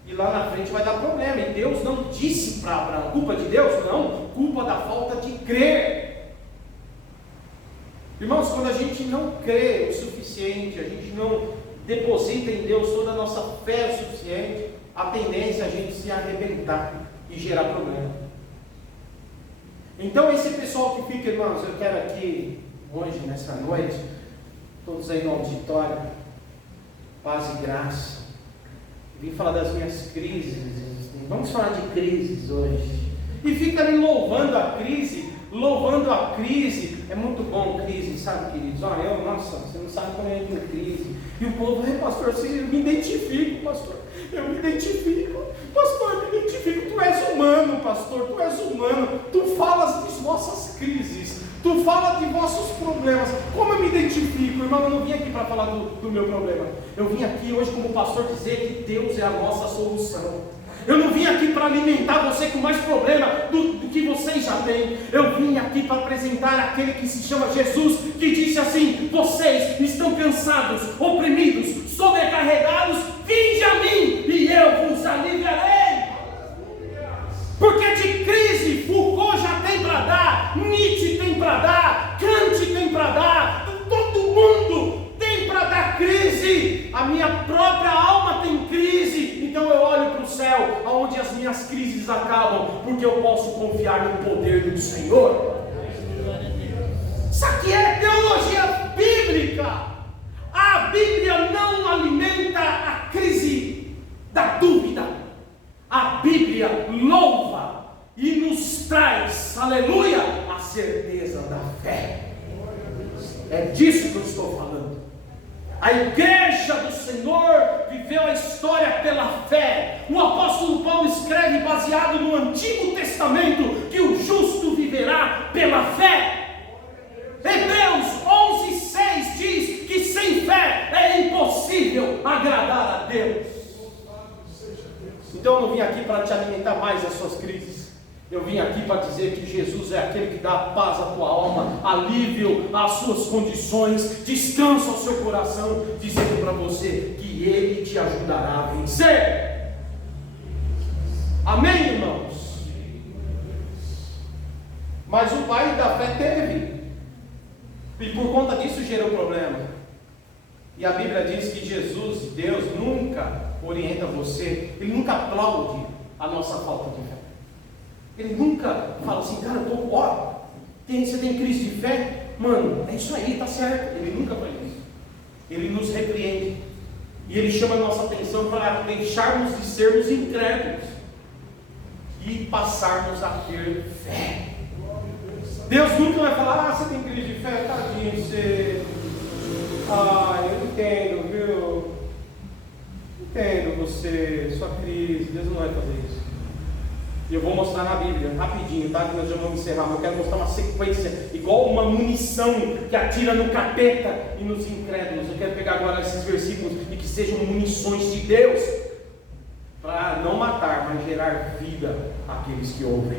E lá na frente vai dar problema. E Deus não disse para Abraão: culpa de Deus? Não, culpa da falta de crer. Irmãos, quando a gente não crê o suficiente, a gente não deposita em Deus toda a nossa fé o suficiente, a tendência é a gente se arrebentar e gerar problema. Então esse pessoal que fica, irmãos, eu quero aqui hoje, nessa noite, todos aí no auditório, paz e graça. Vim falar das minhas crises. Vamos falar de crises hoje. E fica ali louvando a crise, louvando a crise. É muito bom crise, sabe, queridos? Olha, nossa, você não sabe como é que é crise. E o povo: pastor, eu me identifico, pastor. Eu me identifico, pastor, eu me identifico. Tu és humano, pastor, tu és humano. Tu falas de nossas crises, tu fala de nossos problemas. Como eu me identifico? Irmão, eu não vim aqui para falar do meu problema. Eu vim aqui hoje como pastor dizer que Deus é a nossa solução. Eu não vim aqui para alimentar você com mais problema do que vocês já têm. Eu vim aqui para apresentar aquele que se chama Jesus, que disse assim: vocês estão cansados, oprimidos, sobrecarregados, vinde a mim e eu vos aliviarei. Porque de crise Foucault já tem para dar, Nietzsche tem para dar, Kant tem para dar, todo mundo tem para dar crise. A minha própria alma tem crise, então eu olho para o céu, onde as minhas crises acabam, porque eu posso confiar no poder do Senhor. Isso aqui é teologia bíblica. A Bíblia não alimenta a crise da dúvida. A Bíblia louva e nos traz, aleluia, a certeza da fé. É disso que eu estou falando. A igreja do Senhor viveu a história pela fé. O apóstolo Paulo escreve baseado no Antigo Testamento que o justo viverá pela fé. Hebreus 11:6 diz que sem fé é impossível agradar a Deus. Então eu não vim aqui para te alimentar mais as suas crises. Eu vim aqui para dizer que Jesus é aquele que dá paz à tua alma, alívio às suas condições, descanso ao seu coração, dizendo para você que Ele te ajudará a vencer. Amém, irmãos? Mas o pai da fé teve, e por conta disso gerou problema. E a Bíblia diz que Jesus, Deus, nunca orienta você, Ele nunca aplaude a nossa falta de fé. Ele nunca fala assim, cara, você tem crise de fé? Mano, é isso aí, tá certo. Ele nunca faz isso. Ele nos repreende. E Ele chama a nossa atenção para deixarmos de sermos incrédulos e passarmos a ter fé. Deus nunca vai falar, você tem crise de fé? Tadinho, você... eu entendo, viu? Entendo você, sua crise. Deus não vai fazer isso. E eu vou mostrar na Bíblia, rapidinho, tá? Que nós já vamos encerrar, mas eu quero mostrar uma sequência, igual uma munição que atira no capeta e nos incrédulos. Eu quero pegar agora esses versículos e que sejam munições de Deus, para não matar, mas gerar vida àqueles que ouvem.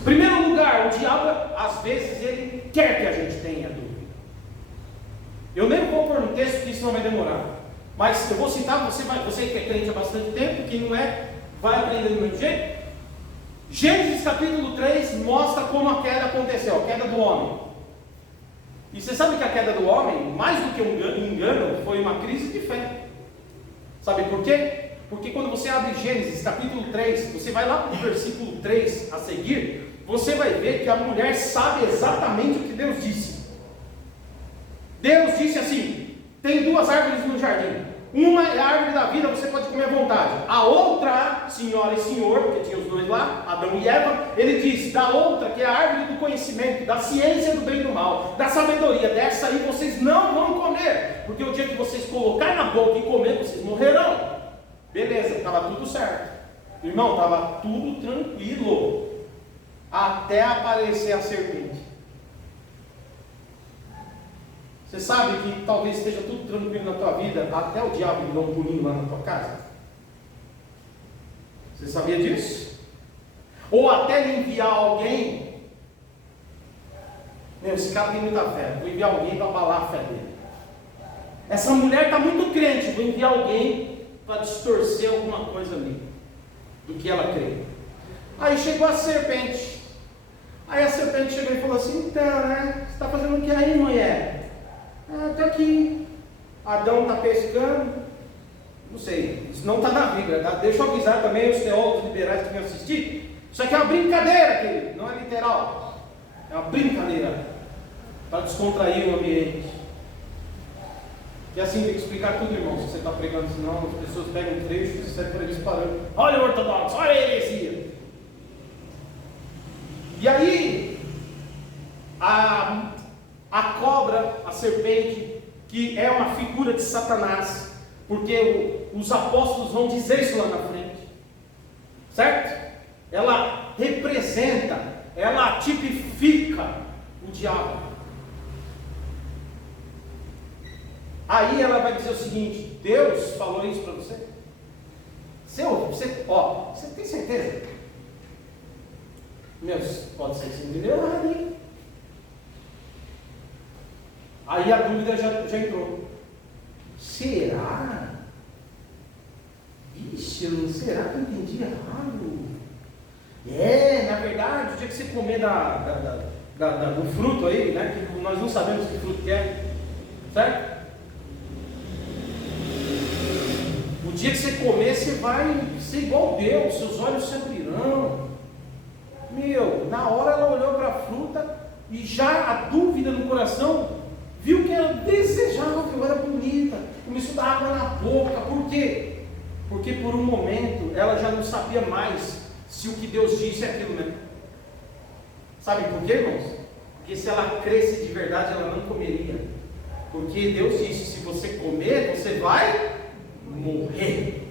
Em primeiro lugar, o diabo, às vezes, ele quer que a gente tenha dúvida. Eu nem vou pôr no texto, que isso não vai demorar. Mas eu vou citar, você que é crente há bastante tempo, que não é, vai aprender do mesmo jeito. Gênesis capítulo 3 mostra como a queda aconteceu, a queda do homem. E você sabe que a queda do homem, mais do que um engano, foi uma crise de fé. Sabe por quê? Porque quando você abre Gênesis capítulo 3, você vai lá para o versículo 3 a seguir, você vai ver que a mulher sabe exatamente o que Deus disse. Deus disse assim: tem duas árvores no jardim. Uma é a árvore da vida, você pode comer à vontade. A outra, senhora e senhor, porque tinha os dois lá, Adão e Eva, ele diz, da outra, que é a árvore do conhecimento, da ciência do bem e do mal, da sabedoria, dessa aí vocês não vão comer, porque o dia que vocês colocarem na boca e comer, vocês morrerão. Beleza, estava tudo certo. Irmão, estava tudo tranquilo, até aparecer a serpente. Você sabe que talvez esteja tudo tranquilo na tua vida, até o diabo lhe dá um pulinho lá na tua casa? Você sabia disso? Ou até lhe enviar alguém. Esse cara tem muita fé, vou enviar alguém para abalar a fé dele. Essa mulher está muito crente, vou enviar alguém para distorcer alguma coisa ali, do que ela crê. Aí chegou a serpente. Aí a serpente chegou e falou assim: então, né? Você está fazendo o que aí, mulher? Está aqui. Adão está pescando. Não sei, isso não está na Bíblia, tá? Deixa eu avisar também os teólogos liberais que vêm assistir. Isso aqui é uma brincadeira, querido, não é literal. É uma brincadeira para descontrair o ambiente. E assim tem que explicar tudo, irmão. Se você está pregando, senão as pessoas pegam um trecho e saem por eles parando. Olha o ortodoxo, olha a heresia. E aí, a cobra, a serpente, que é uma figura de Satanás, porque os apóstolos vão dizer isso lá na frente, certo? Ela representa, ela tipifica o diabo. Aí ela vai dizer o seguinte: Deus falou isso para você? Você tem certeza? Pode ser que você entendeu errado, hein? Aí a dúvida já entrou. Será? Vixe, será que eu entendi errado? Na verdade, o dia que você comer do fruto aí, né? Que nós não sabemos que fruto que é, certo? dia que você comer, você vai ser igual Deus, seus olhos se abrirão. Meu, na hora ela olhou para a fruta e já a dúvida no coração, viu que era desejável, era bonita, começou a dar água na boca. Por quê? Porque por um momento ela já não sabia mais se o que Deus disse é aquilo mesmo. Sabe por quê, irmãos? Porque se ela cresce de verdade, ela não comeria. Porque Deus disse: se você comer, você vai morrer.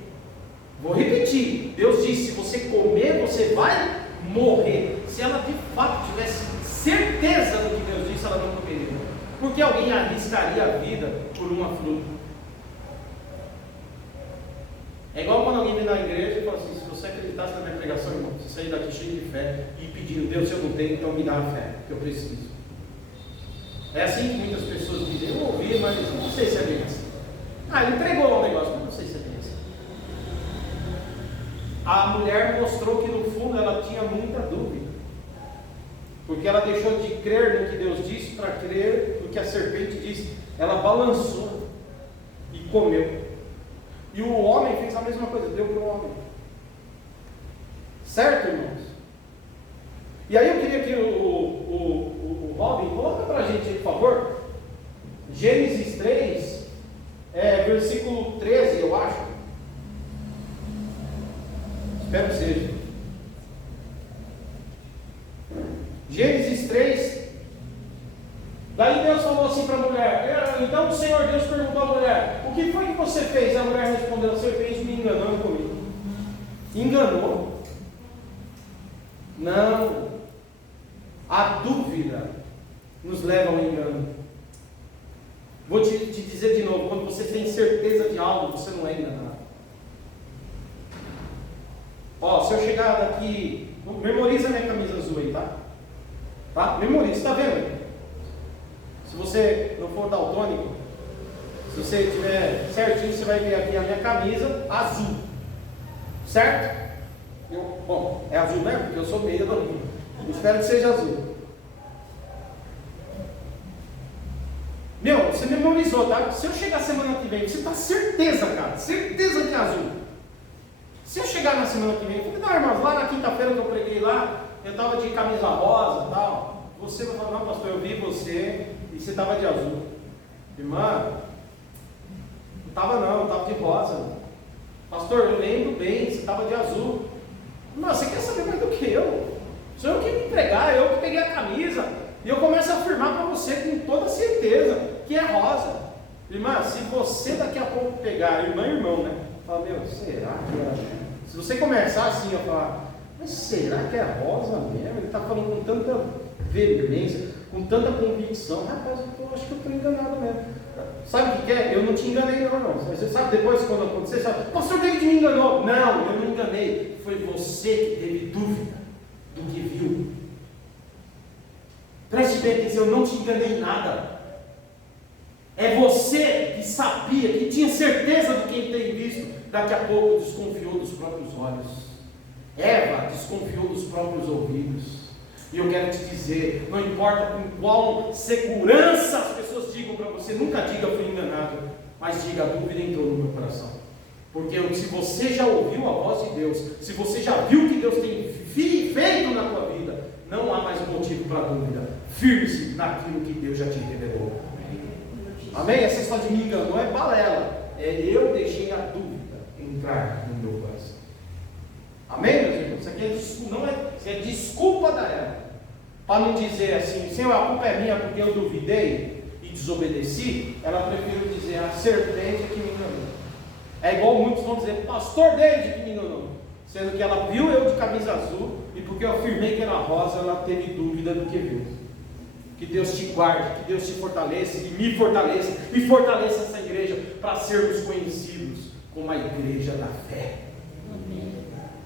Vou repetir: Deus disse: se você comer, você vai morrer. Se ela de fato tivesse certeza do que Deus disse, ela não comeria. Porque alguém arriscaria a vida por uma fruta? É igual quando alguém vem na igreja e fala assim: se você acreditasse na minha pregação, irmão, você sair daqui cheio de fé e pedindo: Deus, se eu não tenho, então me dá a fé que eu preciso. É assim que muitas pessoas dizem: eu ouvi, mas não sei se é bem assim. Ele pregou um negócio, mas não sei se é bem assim. A mulher mostrou que no fundo ela tinha muita dúvida, porque ela deixou de crer no que Deus disse para crer no que a serpente disse. Ela balançou e comeu. E o homem fez a mesma coisa, deu para o homem. Certo, irmãos? E aí eu queria que o Robin coloca para a gente aí, por favor, Gênesis 3, versículo 13, eu acho. Espero que seja. Gênesis 3. Daí Deus falou assim para a mulher. Então o Senhor Deus perguntou à mulher: o que foi que você fez? A mulher respondeu: a serpente me enganou comigo. Enganou? Não. A dúvida nos leva ao engano. Vou te dizer de novo: quando você tem certeza de algo, você não é enganado. Se eu chegar daqui, memoriza minha camisa azul aí, tá? Memoriza, está vendo? Se você não for daltônico, se você tiver certinho, você vai ver aqui a minha camisa azul, certo? Bom, é azul, né? Porque eu sou meia da linha. Espero que seja azul. Meu, você memorizou, tá? Se eu chegar semana que vem, você está certeza, cara, certeza que é azul. Se eu chegar na semana que vem, eu falei: irmãos, lá na quinta-feira que eu preguei lá, eu estava de camisa rosa e tal. Você vai falar: não, pastor, eu vi você e você estava de azul. Irmã, não estava não, estava de rosa. Pastor, eu lembro bem, você estava de azul. Não, você quer saber mais do que eu? Sou eu que me pregar, eu que peguei a camisa. E eu começo a afirmar para você com toda certeza que é rosa. Irmã, se você daqui a pouco pegar, irmã e irmão, né? Fala: meu, será que é? Se você começar assim, eu falar: mas será que é rosa mesmo? Ele está falando com tanta veemência, com tanta convicção. Rapaz, eu acho que eu estou enganado mesmo. Sabe o que é? Eu não te enganei não, irmão. Você sabe depois quando acontecer, sabe: pastor David me enganou. Não, eu não enganei. Foi você que teve dúvida do que viu. Preste bem atenção, eu não te enganei em nada. É você que sabia, que tinha certeza do que ele tem visto. Daqui a pouco desconfiou dos próprios olhos. Eva desconfiou dos próprios ouvidos. E eu quero te dizer: não importa com qual segurança as pessoas digam para você, nunca diga fui enganado, mas diga: a dúvida entrou no meu coração. Porque se você já ouviu a voz de Deus, se você já viu o que Deus tem feito na tua vida, não há mais motivo para dúvida. Firme-se naquilo que Deus já te revelou. Amém? Essa história de me enganou é balela. Eu deixei a dúvida entrar no meu coração. Amém, meus irmãos? Isso aqui é desculpa da ela. Para não dizer assim: Senhor, a culpa é minha porque eu duvidei e desobedeci. Ela preferiu dizer: a serpente que me enganou. É igual muitos vão dizer: pastor David que me enganou. Sendo que ela viu eu de camisa azul e porque eu afirmei que era rosa, ela teve dúvida do que viu. Que Deus te guarde, que Deus te fortaleça e me fortaleça e fortaleça essa igreja para sermos conhecidos como a igreja da fé.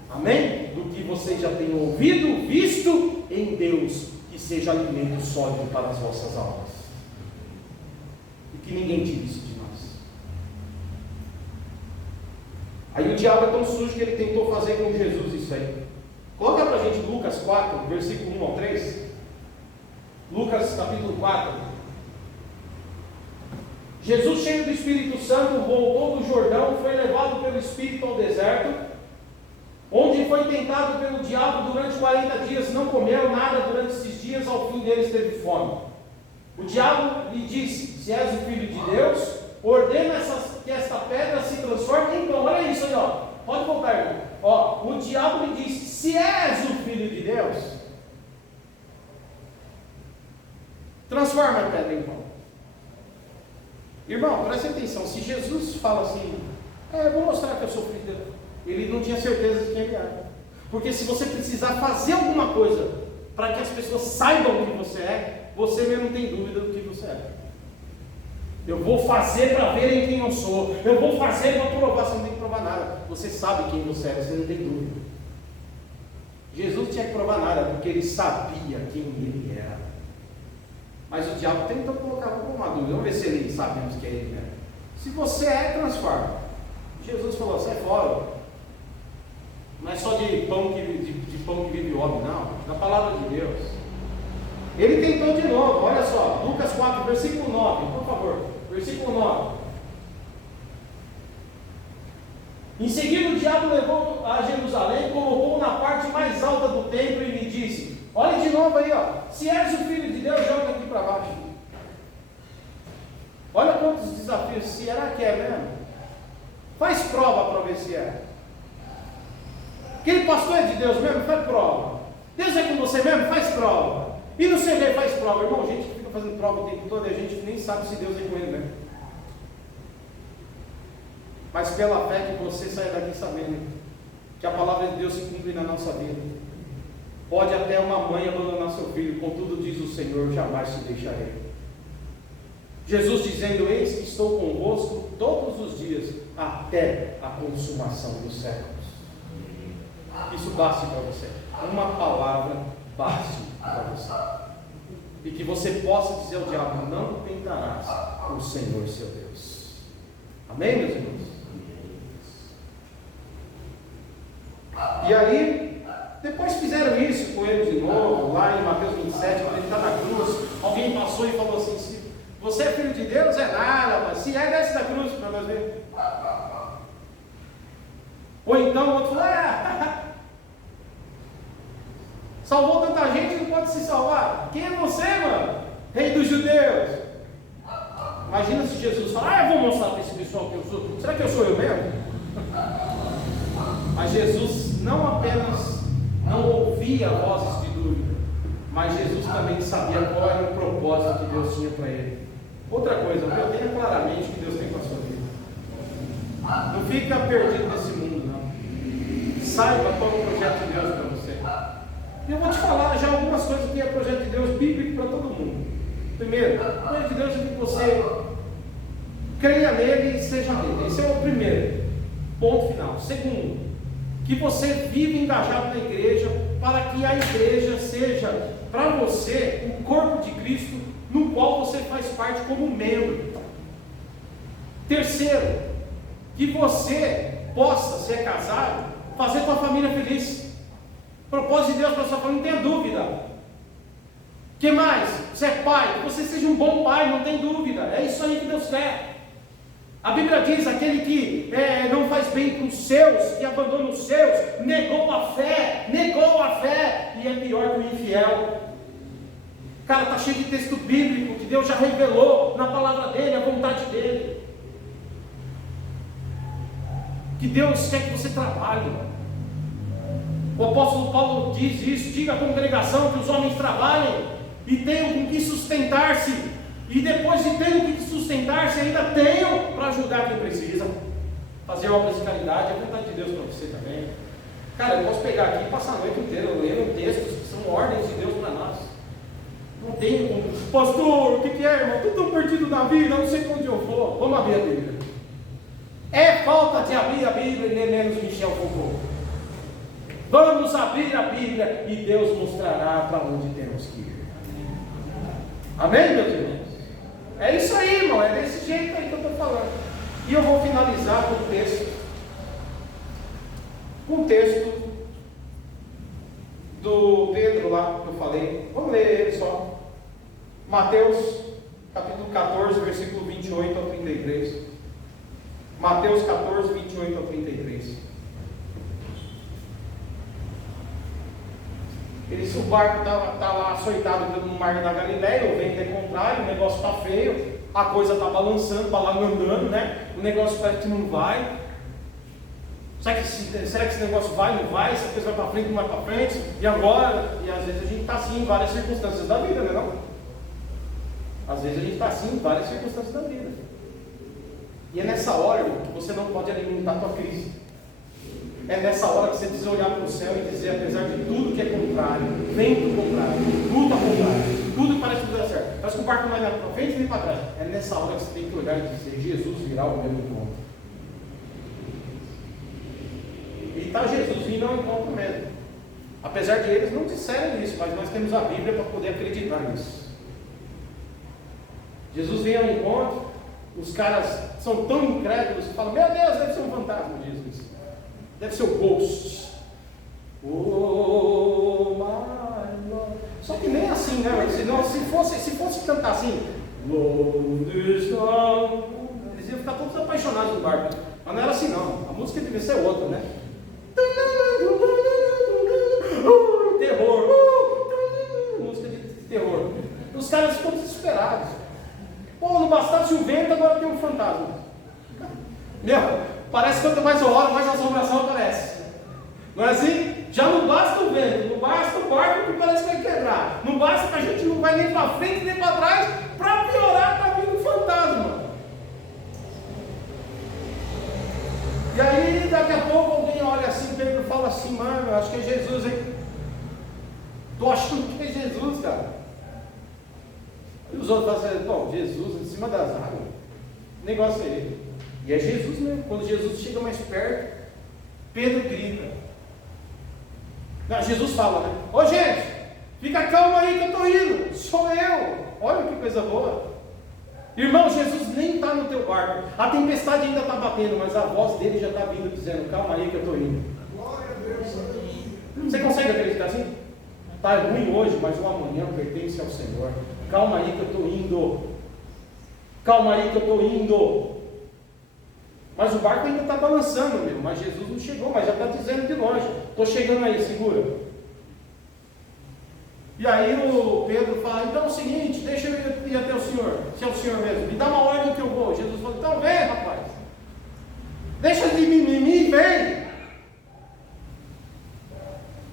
Amém? Do que vocês já têm ouvido, visto em Deus, que seja alimento sólido para as vossas almas. E que ninguém tire isso de nós. Aí o diabo é tão sujo que ele tentou fazer com Jesus isso aí. Coloca para a gente Lucas 4, versículo 1 ao 3. Lucas capítulo 4. Jesus, cheio do Espírito Santo, voltou do Jordão, foi levado pelo Espírito ao deserto, onde foi tentado pelo diabo durante 40 dias, não comeu nada durante esses dias, ao fim deles teve fome. O diabo lhe disse: se és o Filho de Deus, ordena que esta pedra se transforme em pão. Olha isso aí, ó. Pode voltar, irmão. Ó, o diabo lhe disse: se és o Filho de Deus, transforma a pedra em pão. Irmão, preste atenção. Se Jesus fala assim, eu vou mostrar que eu sou filho de Deus, ele não tinha certeza de quem ele era. Porque se você precisar fazer alguma coisa para que as pessoas saibam o que você é, você mesmo tem dúvida do que você é. Eu vou fazer para verem quem eu sou. Eu vou fazer para provar. Você não tem que provar nada. Você sabe quem você é, você não tem dúvida. Jesus não tinha que provar nada, porque ele sabia quem ele era. Mas o diabo tentou colocar uma dúvida. Vamos ver se ele sabe quem é ele, né? Se você é, transforma. Jesus falou: sai fora. Não é só de pão que vive o homem, não. Da palavra de Deus. Ele tentou de novo. Olha só, Lucas 4, versículo 9, por favor. Versículo 9. Em seguida o diabo levou a Jerusalém, colocou na parte mais alta do templo e lhe disse: olha de novo aí, ó. Se és o Filho de Deus, joga aqui para baixo. Olha quantos desafios. Será que é mesmo? Faz prova para ver se é. Aquele pastor é de Deus mesmo? Faz prova. Deus é com você mesmo? Faz prova. E no CD faz prova. Irmão, gente que fica fazendo prova o tempo todo e a gente nem sabe se Deus é com ele mesmo. Mas pela fé que você sai daqui sabendo que a palavra de Deus se cumpre na nossa vida. Pode até uma mãe abandonar seu filho, contudo diz o Senhor: jamais te deixarei. Jesus dizendo: eis que estou convosco todos os dias, até a consumação dos séculos. Isso basta para você. Uma palavra basta para você. E que você possa dizer ao diabo: não tentarás o Senhor seu Deus. Amém, meus irmãos? E aí, depois fizeram isso com ele de novo, lá em Mateus 27, quando ele está na cruz. Alguém passou e falou assim: se você é filho de Deus, é nada, mas se é, desce da cruz para nós ver. Ou então o outro falou: salvou tanta gente, não pode se salvar. Quem é você, mano? Rei dos judeus. Imagina se Jesus falar: eu vou mostrar para esse pessoal que eu sou. Será que eu sou eu mesmo? Mas Jesus não apenas não ouvia vozes de dúvida, mas Jesus também sabia qual era o propósito que Deus tinha para ele. Outra coisa, tenha claramente o que Deus tem para a sua vida. Não fica perdido nesse mundo, não. Saiba qual é o projeto de Deus para você. E eu vou te falar já algumas coisas que é projeto de Deus bíblico para todo mundo. Primeiro, o projeto de Deus é que você creia nele e seja nele. Esse é o primeiro ponto final. Segundo, que você vive engajado na igreja, para que a igreja seja para você o corpo de Cristo, no qual você faz parte como membro. Terceiro, que você possa, se é casado, fazer tua família feliz. Propósito de Deus para sua família, não tenha dúvida. O que mais? Você é pai, que você seja um bom pai, não tem dúvida. É isso aí que Deus quer. A Bíblia diz: aquele que não faz bem para os seus, que abandona os seus, negou a fé, e é pior que o infiel. Cara, está cheio de texto bíblico que Deus já revelou na palavra dele, a vontade dele. Que Deus quer que você trabalhe. O apóstolo Paulo diz isso: diga à congregação que os homens trabalhem e tenham com que sustentar-se. E depois de terem que sustentar-se, ainda tenham para ajudar quem precisa. Fazer obras de caridade, é a vontade de Deus para você também. Cara, eu posso pegar aqui e passar a noite inteira lendo textos que são ordens de Deus para nós. Não tem como. Pastor, o que é, irmão? Estou tão perdido na vida, não sei para onde eu vou. Vamos abrir a Bíblia. É falta de abrir a Bíblia e nem menos Michel Foucault. Vamos abrir a Bíblia e Deus mostrará para onde temos que ir. Amém, meus irmãos? É isso aí, irmão, é desse jeito aí que eu estou falando. E eu vou finalizar com o texto do Pedro lá que eu falei. Vamos ler ele só. Mateus capítulo 14, versículo 28 ao 33. Mateus 14, 28 ao 33. O barco está lá açoitado no mar da Galileia, o vento é contrário, o negócio está feio, a coisa está balançando, balangandando, né? O negócio parece que não vai. Será que esse negócio vai, não vai? Se a coisa vai para frente, não vai para frente? E agora? E às vezes a gente está assim em várias circunstâncias da vida, não é não? Às vezes a gente está assim em várias circunstâncias da vida. E é nessa hora, irmão, que você não pode alimentar a tua crise. É nessa hora que você precisa olhar para o céu e dizer, apesar de tudo que é contrário, vento contrário, tudo ao contrário, tudo parece que não dá certo, parece que o barco não vai para frente nem para trás. É nessa hora que você tem que olhar e dizer, Jesus virá ao meu encontro. E está Jesus vindo ao encontro mesmo. Apesar de eles não disserem isso, mas nós temos a Bíblia para poder acreditar nisso. Jesus vem ao encontro, os caras são tão incrédulos que falam, meu Deus, deve ser um fantasma, Jesus. Deve ser o Ghost. Oh my Lord. Só que nem assim, né? Senão, se fosse cantar assim, eles iam ficar todos apaixonados no barco. Mas não era assim não. A música devia ser outra, né? Terror. Música de terror. Os caras ficam desesperados. Pô, não bastasse o vento, agora tem um fantasma. Meu, parece que quanto mais eu oro, mais assombração aparece. Não é assim? Já não basta o vento, não basta o barco que parece que vai quebrar. Não basta que a gente não vai nem para frente nem para trás. Para piorar, está vindo um fantasma. E aí, daqui a pouco, alguém olha assim, Pedro fala assim, mano, eu acho que é Jesus, hein? Tô achando que é Jesus, cara. E os outros falam assim, bom, Jesus em cima das águas. O negócio é ele. E é Jesus mesmo. Quando Jesus chega mais perto, Pedro grita. Não, Jesus fala, né? Ô gente, fica calmo aí que eu estou indo. Sou eu. Olha que coisa boa. Irmão, Jesus nem está no teu barco. A tempestade ainda está batendo, mas a voz dele já está vindo dizendo, calma aí que eu estou indo. Você consegue acreditar assim? Está ruim hoje, mas o amanhã pertence ao Senhor. Calma aí que eu estou indo. Calma aí que eu estou indo. Mas o barco ainda está balançando, meu. Mas Jesus não chegou, mas já está dizendo de longe. Estou chegando aí, segura. E aí o Pedro fala, então é o seguinte, deixa eu ir até o Senhor, se é o Senhor mesmo. Me dá uma ordem que eu vou. Jesus falou, então vem, rapaz. Deixa de mimimi, vem.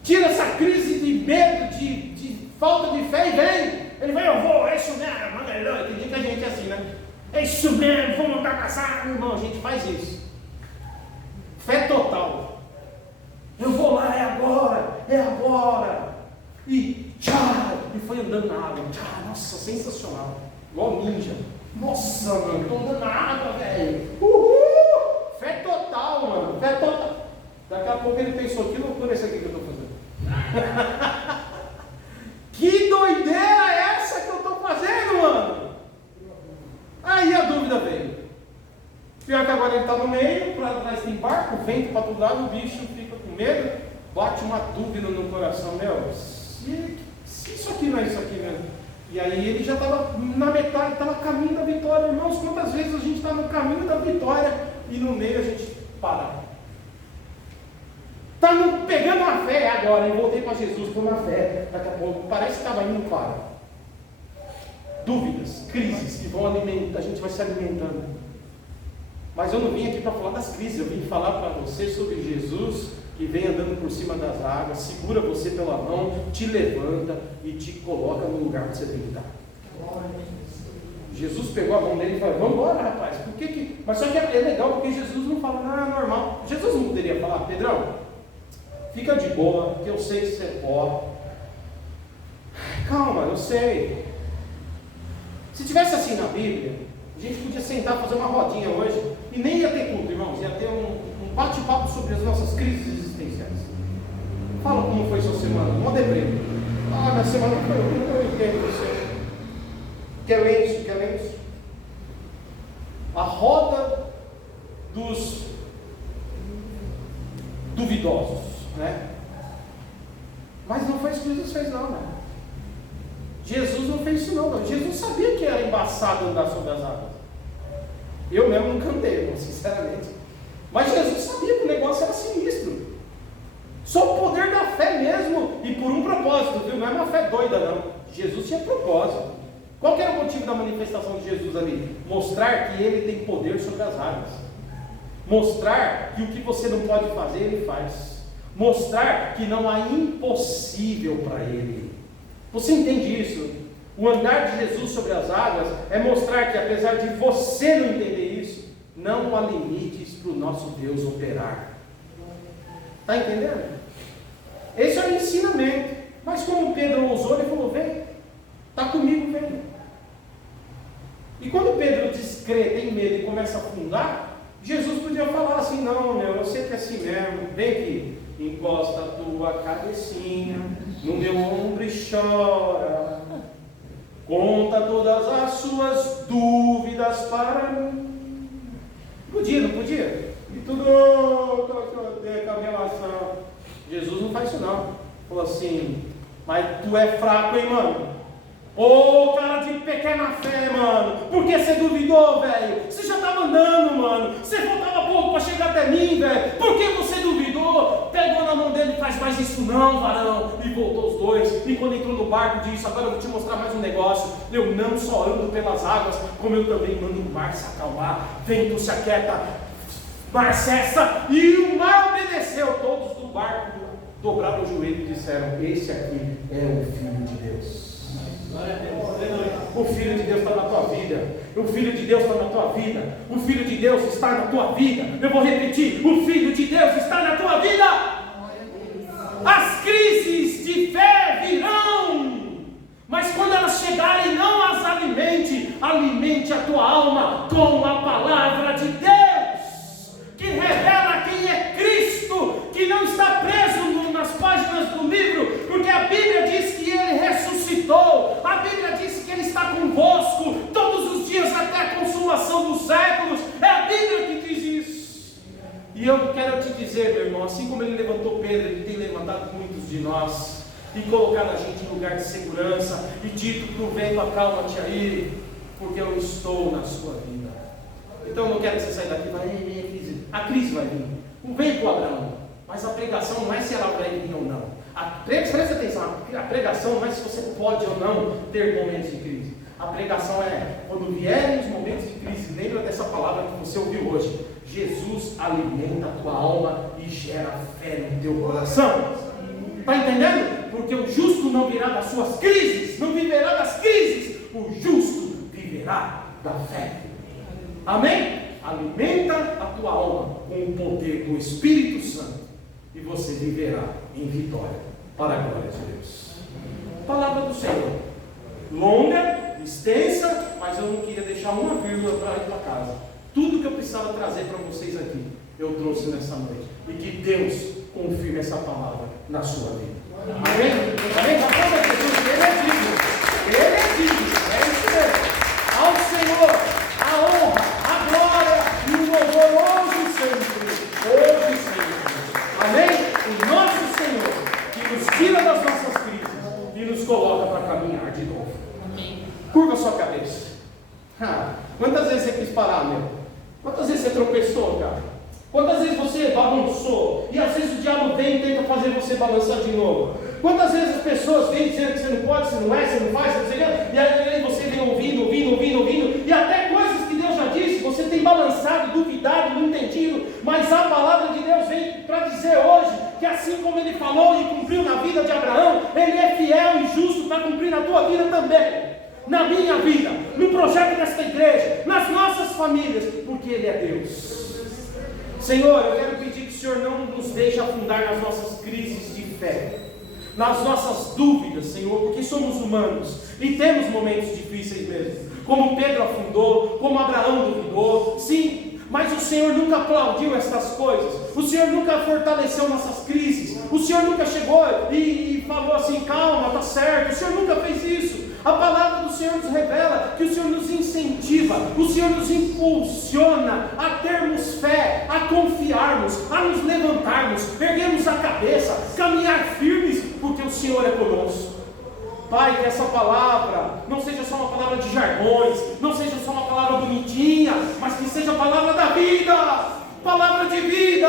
Tira essa crise de medo, de falta de fé e vem. Ele vai, eu vou, é isso mesmo, aleluia. Tem dia que a gente é assim, né? É isso mesmo, vamos montar caçada, irmão. A gente faz isso. Fé total. Eu vou lá, é agora, é agora. E tchau, e foi andando na água. Tchau, nossa, sensacional. Igual ninja. Nossa, mano, tô andando na água, velho. Uhul! Fé total, mano, fé total. Daqui a pouco ele pensou, que loucura é essa aqui que eu tô fazendo? Que doideira é essa que eu estou fazendo, mano? Aí a dúvida veio. Pior que agora ele está no meio, para trás tem barco, vento para todo lado, o bicho fica com medo, bate uma dúvida no coração, meu, se isso aqui não é isso aqui mesmo. E aí ele já estava na metade, estava caminho da vitória. Irmãos, quantas vezes a gente está no caminho da vitória e no meio a gente para? Está pegando a fé agora, e voltei para Jesus, estou na fé, daqui a pouco, parece que estava indo para. Dúvidas, crises que vão alimentar, a gente vai se alimentando. Mas eu não vim aqui para falar das crises, eu vim falar para você sobre Jesus, que vem andando por cima das águas, segura você pela mão, te levanta e te coloca no lugar que você tem que estar. Jesus pegou a mão dele e falou, vamos embora, rapaz, por que? Mas só que é legal, porque Jesus não fala, não, é normal. Jesus não poderia falar, Pedrão, fica de boa, que eu sei que você é pó. Calma, eu sei. Se tivesse assim na Bíblia, a gente podia sentar e fazer uma rodinha hoje, e nem ia ter culto, irmãos, ia ter um bate-papo sobre as nossas crises existenciais. Fala como foi sua semana, mó deprê. Ah, minha semana foi ruim, eu entendo você. Quer lenço? A roda dos duvidosos, né? Mas não foi isso que Jesus fez não, né? Jesus não fez isso não. Jesus sabia que era embaçado andar sobre as águas. Eu mesmo não cantei, irmão, sinceramente. Mas Jesus sabia que o negócio era sinistro. Só o poder da fé mesmo, e por um propósito, viu? Não é uma fé doida não. Jesus tinha propósito. Qual que era o motivo da manifestação de Jesus ali? Mostrar que Ele tem poder sobre as águas. Mostrar que o que você não pode fazer, Ele faz. Mostrar que não há impossível para Ele. Você entende isso? O andar de Jesus sobre as águas é mostrar que, apesar de você não entender isso, não há limites para o nosso Deus operar. Está entendendo? Esse é o ensinamento. Mas como Pedro ousou, ele falou: vem, está comigo, vem. E quando Pedro descrê, tem medo e começa a afundar, Jesus podia falar assim: não, meu, eu sei que é assim mesmo, vem aqui, encosta a tua cabecinha no meu ombro e chora, conta todas as suas dúvidas para mim. Podia, não podia? E tudo, com a relação. Jesus não faz isso não. Falou assim: mas tu é fraco, hein, mano? Ô, cara de pequena fé, mano. Por que você duvidou, velho? Você já estava andando, mano. Você faltava pouco para chegar até mim, velho. Por que você duvidou? Pegou na mão dele: faz mais isso não, varão. E voltou os dois. E quando entrou no barco, disse: agora eu vou te mostrar mais um negócio. Eu não só ando pelas águas, como eu também mando o mar se acalmar. Vento se aquieta, mar cessa. E o mar obedeceu. Todos do barco dobraram o joelho e disseram: esse aqui é o Filho de Deus. O Filho de Deus está na tua vida. O Filho de Deus está na tua vida. O Filho de Deus está na tua vida. Eu vou repetir: o Filho de Deus está na tua vida. As crises de fé virão, mas quando elas chegarem, não as alimente. Alimente a tua alma com a palavra de Deus, que revela quem é Cristo, que não está preso nas páginas do livro, porque a Bíblia diz que Ele ressuscitou. A Bíblia diz que Ele está convosco todos os dias até a consumação dos séculos. É a Bíblia que diz isso. E eu quero te dizer, meu irmão, assim como Ele levantou Pedro, Ele tem levantado muitos de nós e colocado a gente em lugar de segurança e dito para o vento: acalma-te aí, porque eu estou na sua vida. Então eu não quero que você saia daqui e fale: a crise vai vir. Não veio para o Abraão. Mas a pregação não é se ela vai vir ou não. Preste atenção, a pregação não é se você pode ou não ter momentos de crise. A pregação é quando vierem os momentos de crise. Lembra dessa palavra que você ouviu hoje: Jesus alimenta a tua alma e gera fé no teu coração. Está entendendo? Porque o justo não virá das suas crises, não viverá das crises. O justo viverá da fé. Amém? Alimenta a tua alma com o poder do Espírito Santo e você viverá em vitória para a glória de Deus. Palavra do Senhor, longa, extensa, mas eu não queria deixar uma vírgula para ir para casa. Tudo que eu precisava trazer para vocês aqui, eu trouxe nessa noite. E que Deus confirme essa palavra na sua vida. Amém? Amém? Amém? Jesus, Ele é digno. Ele é digno. É isso mesmo. Ao Senhor a honra, a glória e o louvor hoje sempre. Hoje sempre. Amém? O nosso Senhor, que nos tira das nossas crises e nos coloca para caminhar de novo. Amém. Curva a sua cabeça. Quantas vezes você quis parar, meu? Quantas vezes você tropeçou, cara? Quantas vezes você balançou? E às vezes o diabo vem e tenta fazer você balançar de novo. Quantas vezes as pessoas vêm dizendo que você não pode, você não é, você não faz, você não sei o quê, e aí você vem ouvindo, e até coisas que Deus já disse, você tem balançado, duvidado, não entendido, mas a palavra de Deus vem para dizer hoje, que assim como Ele falou e cumpriu na vida de Abraão, Ele é fiel e justo para cumprir na tua vida também, na minha vida, no projeto desta igreja, nas nossas famílias, porque Ele é Deus. Senhor, eu quero pedir que o Senhor não nos deixe afundar nas nossas crises de fé, nas nossas dúvidas, Senhor, porque somos humanos e temos momentos difíceis mesmo, como Pedro afundou, como Abraão duvidou, sim, mas o Senhor nunca aplaudiu estas coisas, o Senhor nunca fortaleceu nossas crises, o Senhor nunca chegou e falou assim: calma, está certo, o Senhor nunca fez isso. A palavra do Senhor nos revela que o Senhor nos incentiva, o Senhor nos impulsiona a termos fé, a confiarmos, a nos levantarmos, erguermos a cabeça, caminhar firmes, porque o Senhor é conosco. Pai, que essa palavra não seja só uma palavra de jargões, não seja só uma palavra bonitinha, mas que seja a palavra da vida, palavra de vida,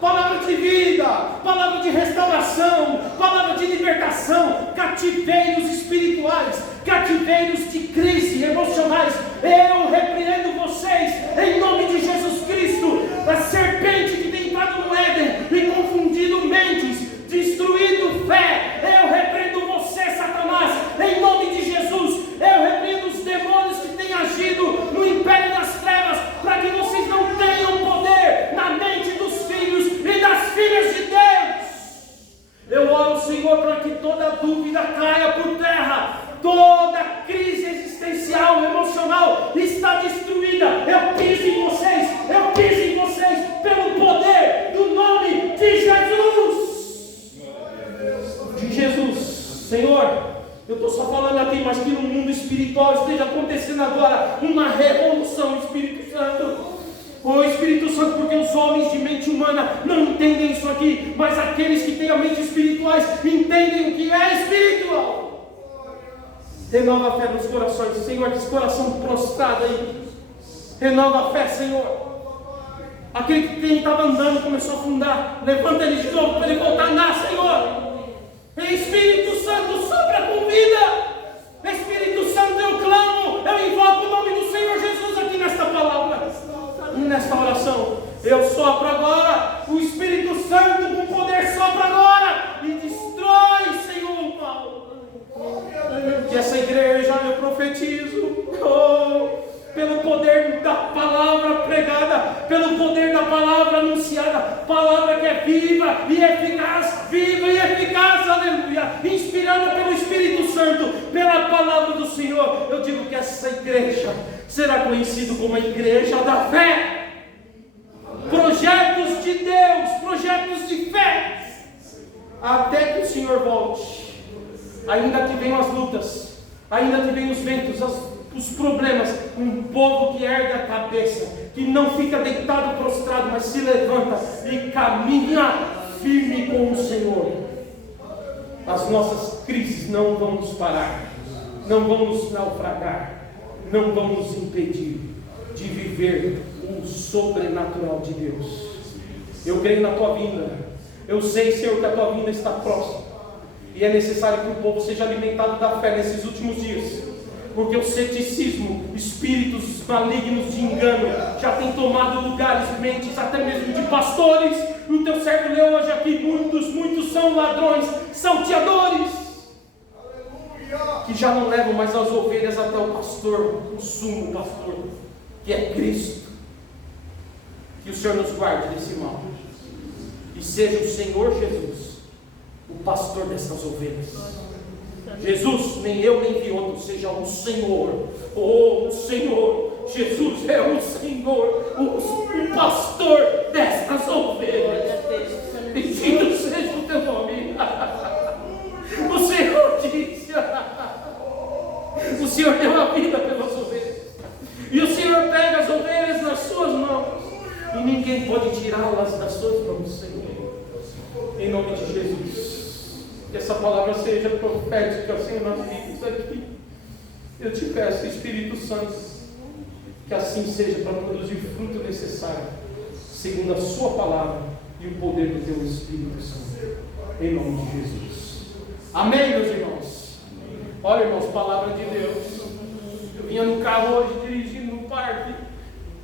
palavra de vida, palavra de restauração, palavra de libertação, cativeiros espirituais, cativeiros de crise emocionais. Eu repreendo vocês em nome de Jesus Cristo, a serpente que tem entrado no Éden e confundido mentes, destruído fé. Eu repreendo você, Satanás, em nome de Jesus. Eu repreendo os demônios que têm agido no império das trevas, para que vocês não tenham poder na mente dos filhos e das filhas de Deus. Eu oro, Senhor, para que toda dúvida caia por terra, toda crise existencial, emocional está destruída. Eu piso em vocês, pelo poder do nome de Jesus. De Jesus, Senhor, eu estou só falando aqui, mas que no mundo espiritual esteja acontecendo agora uma revolução, Espírito Santo. O Espírito Santo, porque os homens de mente humana não entendem isso aqui, mas aqueles que têm a mente espirituais entendem o que é espiritual. Renova a fé nos corações, Senhor, que esse coração prostrado aí, renova a fé, Senhor. Aquele que estava andando começou a afundar, levanta ele de novo para ele voltar a andar, Senhor. Espírito Santo, sopra com vida. Espírito Santo, eu clamo, eu invoco o nome do Senhor Jesus aqui nesta palavra, nesta oração. Eu sopro agora, o Espírito Santo com poder sopra agora e destrói, Senhor, o mal. Que essa igreja, eu profetizo, pelo poder da palavra pregada, pelo poder da palavra anunciada, palavra que é viva e eficaz, aleluia, inspirada pelo Espírito Santo, pela palavra do Senhor. Eu digo que essa igreja será conhecida como a igreja da fé. Projetos de Deus, projetos de fé, até que o Senhor volte. Ainda que venham as lutas, ainda que venham os ventos, os problemas, um povo que ergue a cabeça, que não fica deitado prostrado, mas se levanta e caminha firme com o Senhor. As nossas crises não vão nos parar, não vão nos naufragar, não vão nos impedir de viver o sobrenatural de Deus. Eu creio na tua vinda. Eu sei, Senhor, que a tua vinda está próxima, e é necessário que o povo seja alimentado da fé nesses últimos dias, porque o ceticismo, espíritos malignos de engano já tem tomado lugares, mentes até mesmo de pastores. E o teu servo leu hoje aqui, muitos são ladrões, salteadores, que já não levam mais as ovelhas até o pastor, o sumo pastor, que é Cristo. Que o Senhor nos guarde desse mal, e seja o Senhor Jesus o pastor dessas ovelhas. Jesus, nem eu nem que outro, seja o Senhor. Oh, o Senhor, Jesus é o Senhor, o pastor destas ovelhas. Bendito seja o teu nome. O Senhor disse, o Senhor deu a vida pelas ovelhas, e o Senhor pega as ovelhas nas suas mãos, e ninguém pode tirá-las das suas mãos, Senhor. Em nome de Jesus, que essa palavra seja profética, Senhor, nas vidas aqui. Eu te peço, Espírito Santo, que assim seja, para produzir o fruto necessário, segundo a sua palavra e o poder do teu Espírito Santo. Em nome de Jesus. Amém, meus irmãos? Olha, irmãos, palavra de Deus. Eu vinha no carro hoje, dirigindo no parque,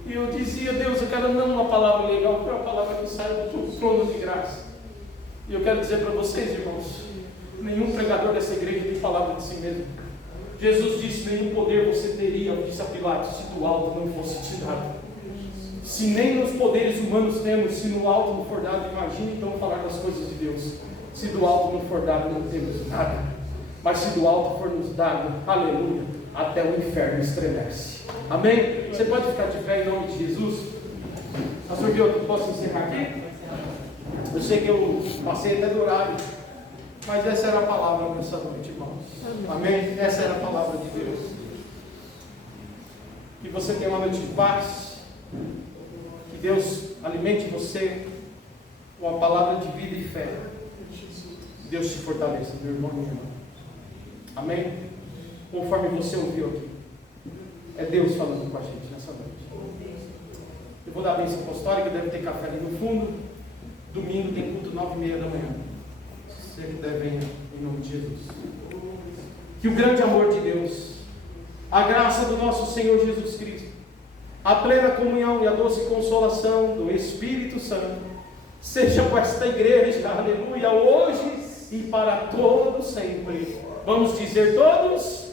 e eu dizia, Deus, eu quero não uma palavra legal, eu quero uma palavra que saia do trono de graça. E eu quero dizer para vocês, irmãos, nenhum pregador dessa igreja tem palavra de si mesmo. Jesus disse, nenhum poder você teria, disse a Pilatos, se do alto não fosse te dado. Se nem nos poderes humanos temos, se no alto não for dado, imagine então falar das coisas de Deus. Se do alto não for dado, não temos nada. Mas se do alto for nos dado, aleluia, até o inferno estremece. Amém? Você pode ficar de pé em nome de Jesus? Pastor Diogo, posso encerrar aqui? Eu sei que eu passei até do horário, mas essa era a palavra nessa noite, irmãos. Amém? Essa era a palavra de Deus. Que você tenha uma noite de paz. Que Deus alimente você com a palavra de vida e fé. Deus te fortaleça, meu irmão e minha irmã. Amém? Conforme você ouviu aqui. É Deus falando com a gente nessa noite. Eu vou dar a bênção apostólica, deve ter café ali no fundo. Domingo tem culto 9h30 da manhã. Se você puder, venha em nome de Jesus. Que o grande amor de Deus, a graça do nosso Senhor Jesus Cristo, a plena comunhão e a doce consolação do Espírito Santo, seja com esta igreja, aleluia, hoje e para todos sempre. Vamos dizer todos?